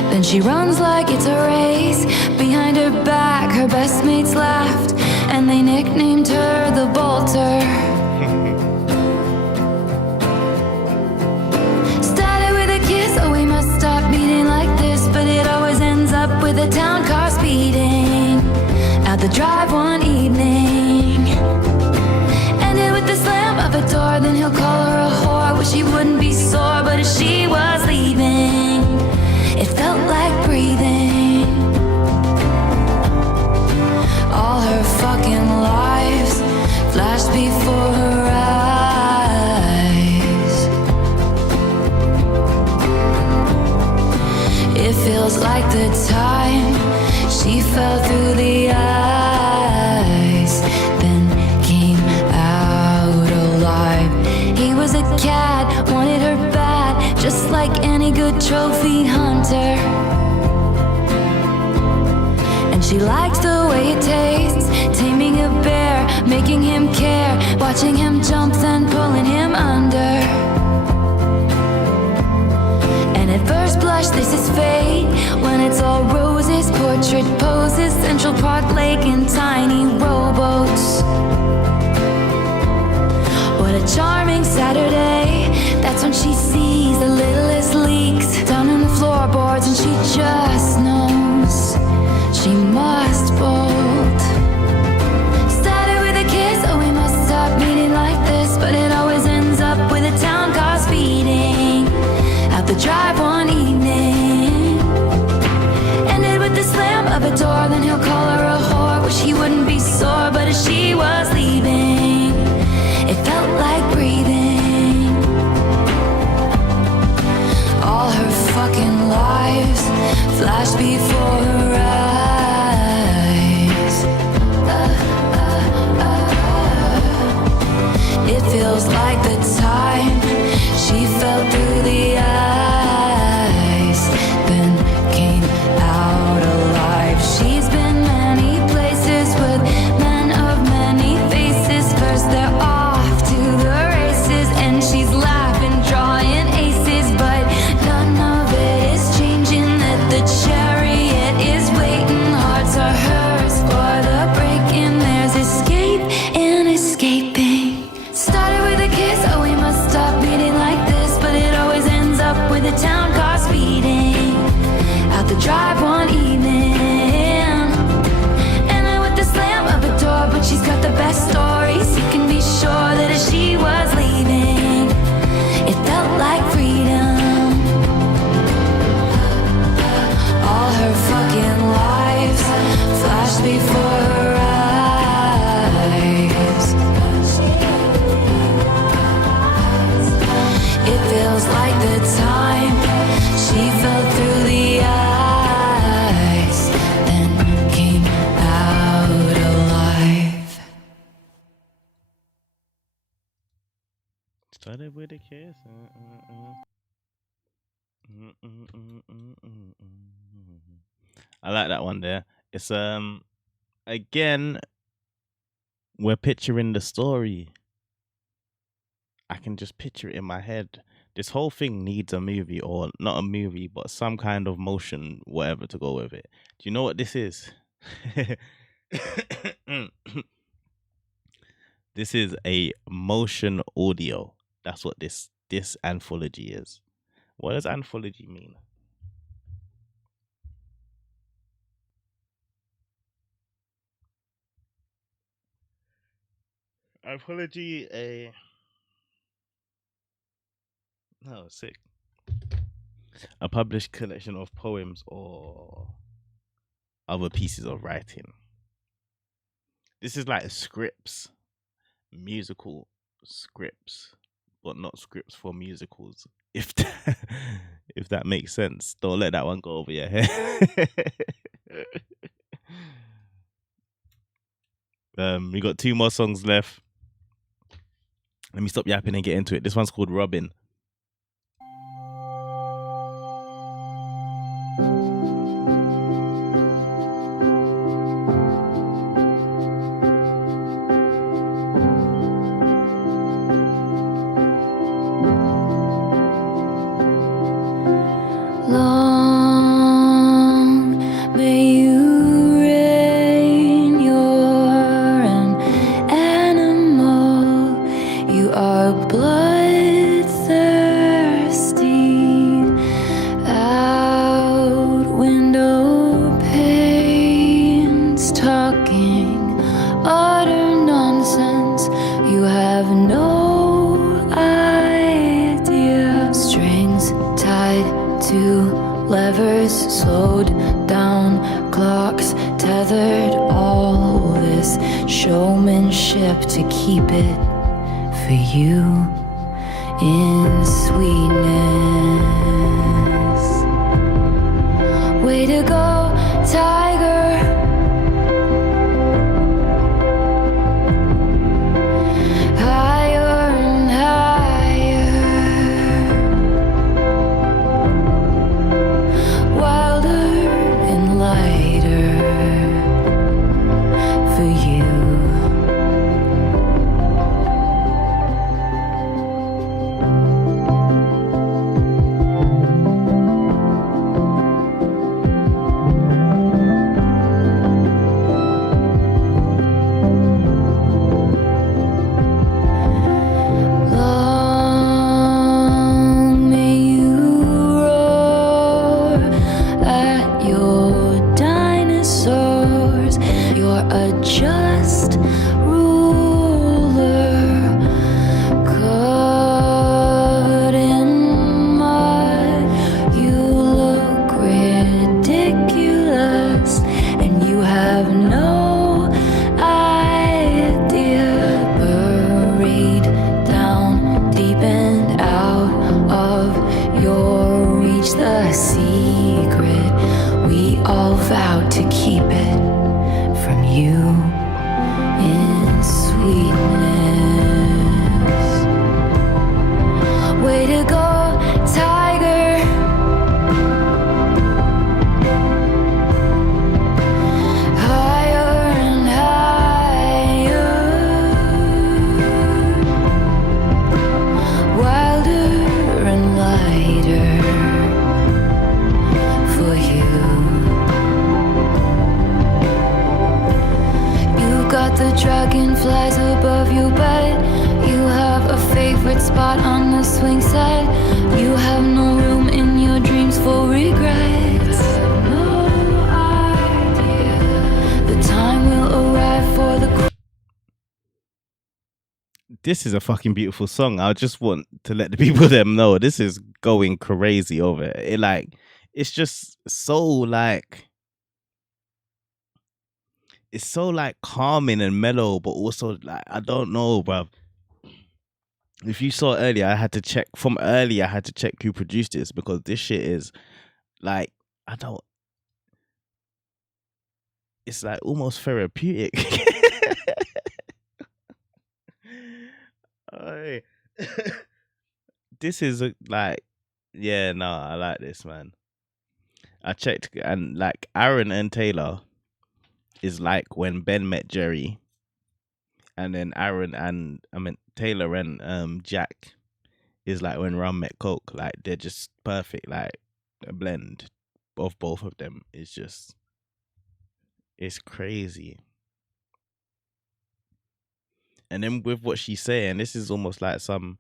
Then she runs like it's a race. Behind her back, her best mates laughed, and they nicknamed her the Bolter. Started with a kiss, oh we must stop meeting like this, but it always ends up with a town car speeding out the drive one evening. Ended with the slam of a door, then he'll call her a whore. Wish he wouldn't be sore, but if she was leaving, it felt like breathing. All her fucking lives flashed before her eyes. It feels like the time she fell through the ice, then came out alive. He was a cat, wanted her bad, just like any good trophy hunter. And she liked the way it tastes, taming a bear, making him care, watching him jump, then pulling him under. And at first blush, this is fate, when it's all roses, portrait poses, Central Park Lake and tiny rowboats. What a charming Saturday, that's when she sees the littlest leaks down in the floorboards, and she just knows she must bolt. Started with a kiss, oh we must stop meeting like this, but it always ends up with a town car speeding out the drive one evening. Ended with the slam of a door, then he'll call her a whore. Wish he wouldn't be sore, but if she was leaving, it felt like breathing. All her fucking lives flashed before her eyes. It feels like the time she fell through the ice, then came out alive. She's been many places with men of many faces. First they're off to the races, and she's laughing, drawing aces, but none of it is changing. That the chariot is waiting, hearts are hers for the breaking. There's escape and escaping. Started with a kiss, oh we must stop meeting like this, but it always ends up with a town car speeding out the drive one evening. And then with the slam of a door, but she's got the best stories. You can be sure that if she was leaving, it felt like freedom. All her fucking lives flashed before her eyes. It feels like the time she fell through the ice, then came out alive. Started with a kiss. I like that one there. It's again, we're picturing the story. I can just picture it in my head. This whole thing needs a movie, or not a movie, but some kind of motion, whatever, to go with it. Do you know what this is? This is a motion audio. That's what this anthology is. What does anthology mean? Anthology, sick. A published collection of poems or other pieces of writing. This is like scripts, musical scripts, but not scripts for musicals. If that, if that makes sense, don't let that one go over your head. We got 2 more songs left. Let me stop yapping and get into it. This one's called Robin. Long may you reign. You're an animal. You are bloodthirsty. Out window panes, talking utter nonsense. You have no idea. Strings tied to levers, slowed down clocks, tethered. All this showmanship to keep it for you in sweetness. Way to go, tiger. Higher and higher. Wilder and lighter for you. Long may you roar at your dinosaurs. You're a just ruler, covered in mud. You look ridiculous, and you have no idea. Buried down deep and out of your reach, the secret we all vowed to keep it from you in sweetness. Way to go, tiger. Higher and higher. Wilder and lighter for you. You've got the dragonflies above your bed. You have a favorite spot on the swing set. You have no room in your dreams for regrets. No idea. The time will arrive for the This is a fucking beautiful song. I just want to let the people them know this is going crazy over it. It's just so it's so calming and mellow, but also I don't know, bruv. If you saw earlier, I had to check who produced this, because this shit is I don't. It's almost therapeutic. Aye. This is yeah, no, I like this, man. I checked, and Aaron and Taylor is like when Ben met Jerry, and then Taylor and Jack is like when rum met coke. Like they're just perfect. Like a blend of both of them is just, it's crazy. And then with what she's saying, this is almost like I'm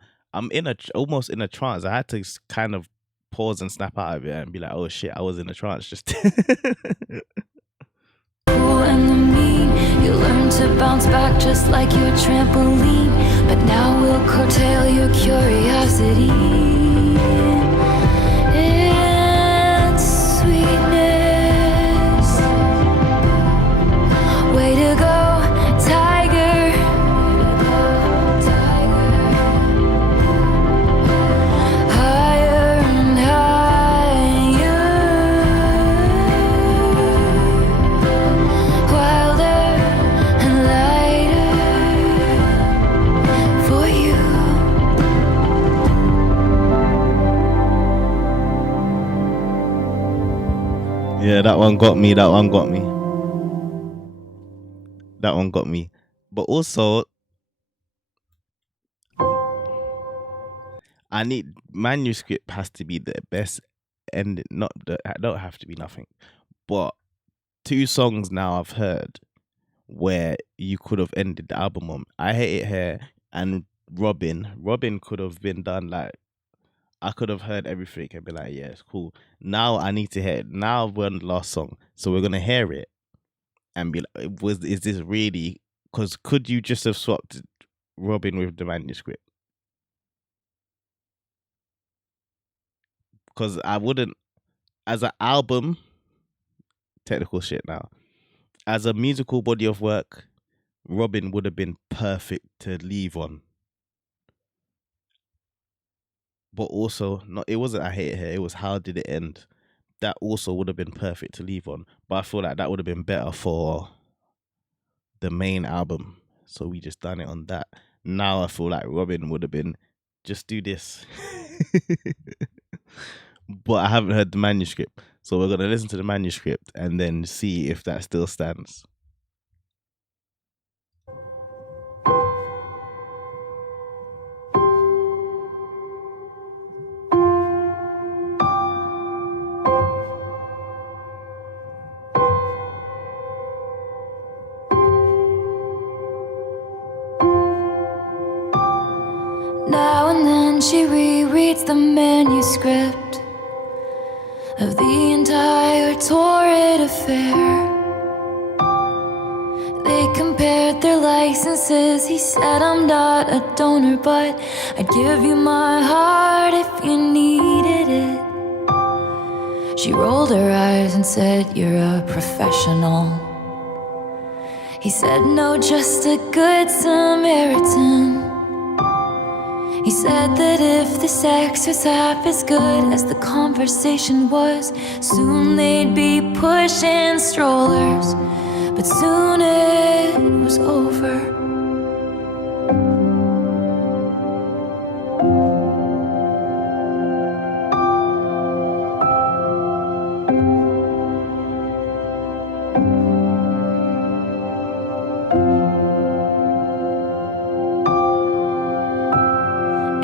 almost in a trance. I had to kind of pause and snap out of it and be like, oh shit, I was in a trance just. And the mean, you learn to bounce back just like your trampoline, but now we'll curtail your curiosity and sweetness. Way to go, tiger. Higher and higher, wilder and lighter for you. Yeah, that one got me. That one got me. That one got me. But also, I need Manuscript has to be the best ending. Not the, I don't have to be nothing, but 2 songs now I've heard where you could have ended the album on. I Hate It Here and Robin. Robin could have been done like, I could have heard everything and be like, yeah, it's cool. Now I need to hear it. Now we're on the last song, so we're gonna hear it and be like, is this really? Because could you just have swapped Robin with the Manuscript? Because I wouldn't, as an album, technical shit now. As a musical body of work, Robin would have been perfect to leave on. But also, not, it wasn't I Hate It Here, it was How Did It End. That also would have been perfect to leave on. But I feel like that would have been better for the main album. So we just done it on that. Now I feel like Robin would have been, just do this. But I haven't heard the Manuscript. So we're going to listen to the Manuscript and then see if that still stands. Now and then she rereads the manuscript of the entire torrid affair. They compared their licenses. He said, I'm not a donor, but I'd give you my heart if you needed it. She rolled her eyes and said, you're a professional. He said, no, just a good Samaritan. He said that if the sex was half as good as the conversation was, soon they'd be pushing strollers. But soon it was over.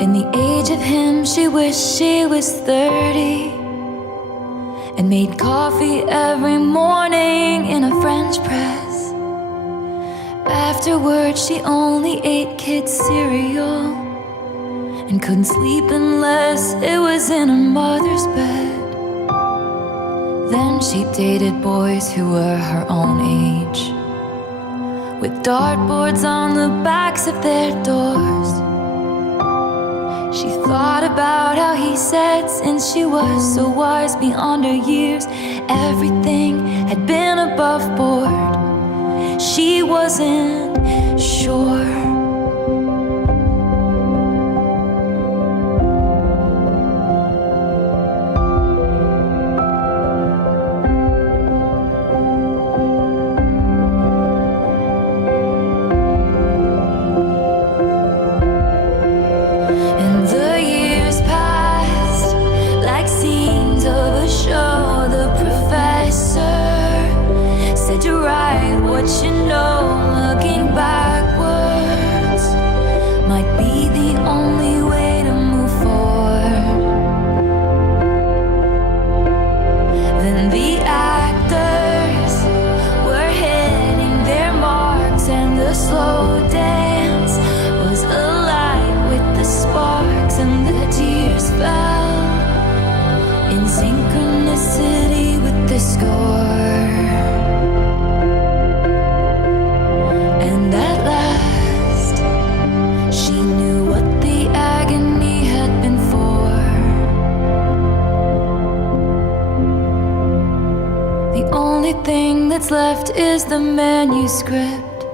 In the age of him, she wished she was 30 and made coffee every morning in a French press. Afterwards, she only ate kids' cereal and couldn't sleep unless it was in her mother's bed. Then she dated boys who were her own age, with dartboards on the backs of their doors. She thought about how he said, since she was so wise beyond her years, everything had been above board. She wasn't sure. What you know, looking backward. that's left is the manuscript.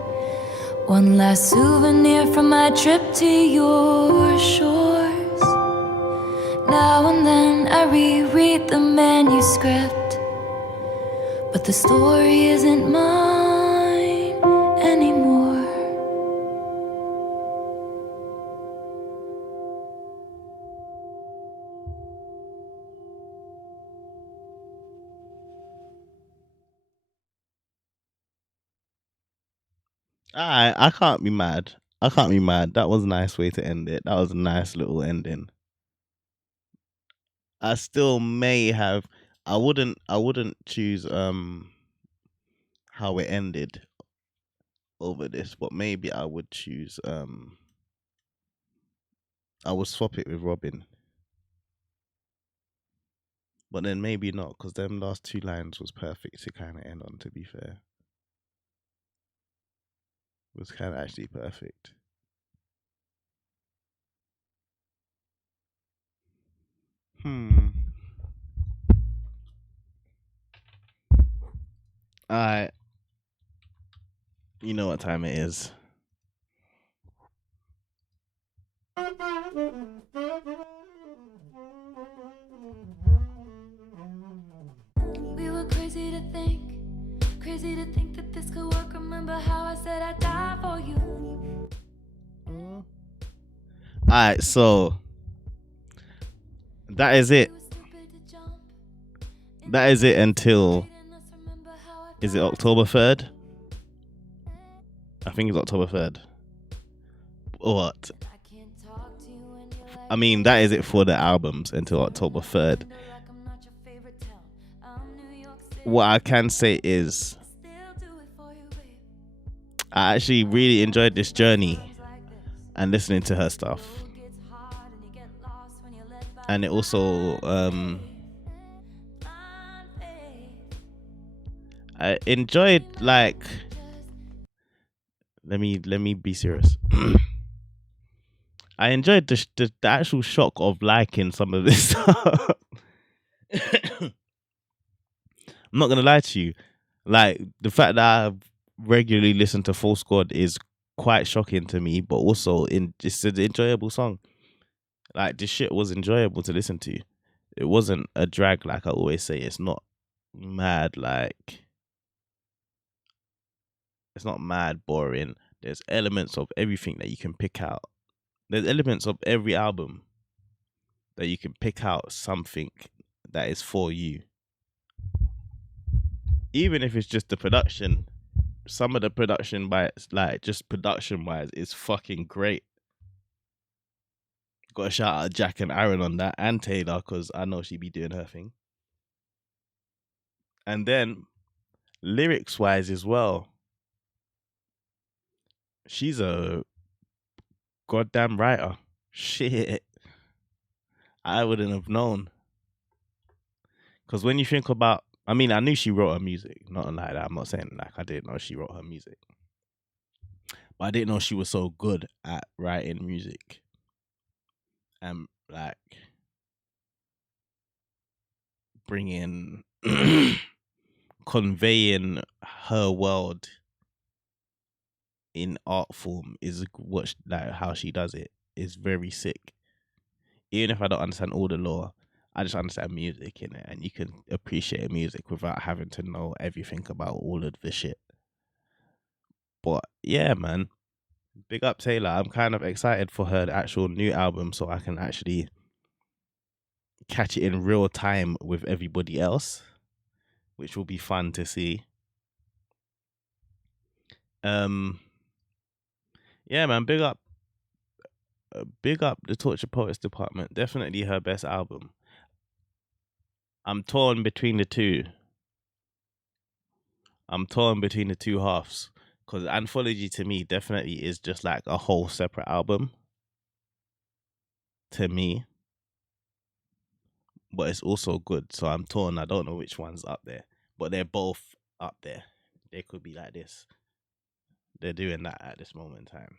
One last souvenir from my trip to your shores. Now and then I reread the manuscript, but the story isn't mine anymore. I can't be mad. I can't be mad. That was a nice way to end it. That was a nice little ending. I still may have. I wouldn't choose how it ended over this, but maybe I would choose I would swap it with Robin. But then maybe not, because them last two lines was perfect to kind of end on, to be fair. It was kind of actually perfect. Alright, you know what time it is. We were crazy to think that this could work. Remember how I said I'd die for you? Alright, so that is it. That is it until, is it October 3rd? I think it's October 3rd. What? I mean, that is it for the albums until October 3rd. What I can say is, I actually really enjoyed this journey and listening to her stuff. And it also, I enjoyed, like, let me be serious. I enjoyed the actual shock of liking some of this stuff. I'm not gonna lie to you, like the fact that I regularly listen to Full Squad is quite shocking to me, but also it's an enjoyable song. Like, this shit was enjoyable to listen to. It wasn't a drag, like I always say. It's not mad, like, it's not mad boring. There's elements of everything that you can pick out. There's elements of every album that you can pick out something that is for you. Even if it's just the production, some of the production by, like, just production wise, is fucking great. Got to shout out Jack and Aaron on that, and Taylor, because I know she be doing her thing. And then lyrics wise as well, she's a goddamn writer. Shit, I wouldn't have known. Because when you think about, I mean, I knew she wrote her music. Not like that. I'm not saying like I didn't know she wrote her music, but I didn't know she was so good at writing music and like bringing, conveying her world in art form is what, like, how she does it is very sick. Even if I don't understand all the lore, I just understand music in it, and you can appreciate music without having to know everything about all of the shit. But yeah, man, big up Taylor. I'm kind of excited for her actual new album, so I can actually catch it in real time with everybody else, which will be fun to see. Yeah, man, big up the Torture Poets department. Definitely her best album. I'm torn between the two. Halves, because Anthology to me definitely is just like a whole separate album to me, but it's also good. So I'm torn. I don't know which one's up there, but they're both up there. They could be like this. They're doing that at this moment in time.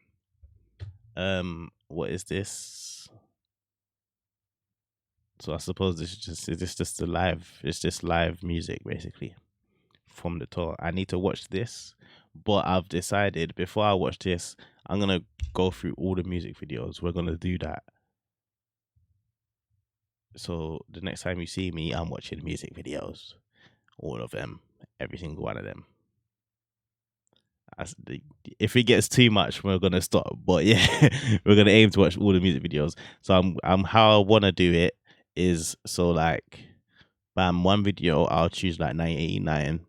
What is this? So I suppose this is just the live. It's just live music basically from the tour. I need to watch this, but I've decided before I watch this, I'm gonna go through all the music videos. We're gonna do that. So the next time you see me, I'm watching music videos, all of them, every single one of them. If it gets too much, we're gonna stop. But yeah, we're gonna aim to watch all the music videos. So I'm how I wanna do it is so like, bam, one video I'll choose like 989,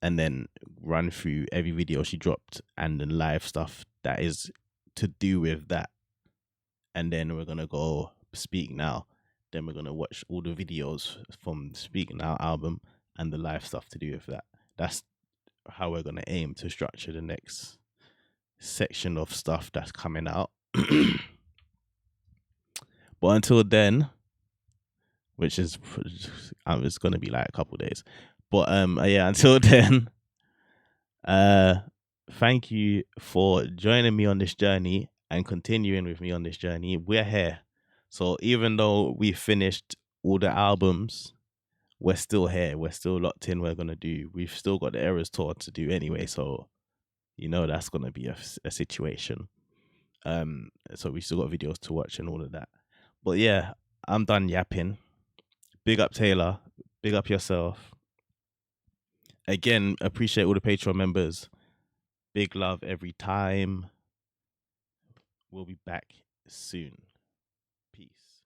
and then run through every video she dropped and the live stuff that is to do with that. And then we're gonna go Speak Now. Then we're gonna watch all the videos from Speak Now album and the live stuff to do with that. That's how we're gonna aim to structure the next section of stuff that's coming out. But until then, which is it's gonna be like a couple days. But yeah, until then, thank you for joining me on this journey and continuing with me on this journey. We're here. So even though we finished all the albums, we're still here. We're still locked in. We've still got the Eras tour to do anyway. So, that's going to be a situation. So we still got videos to watch and all of that. But yeah, I'm done yapping. Big up Taylor. Big up yourself. Again, appreciate all the Patreon members. Big love every time. We'll be back soon. Peace.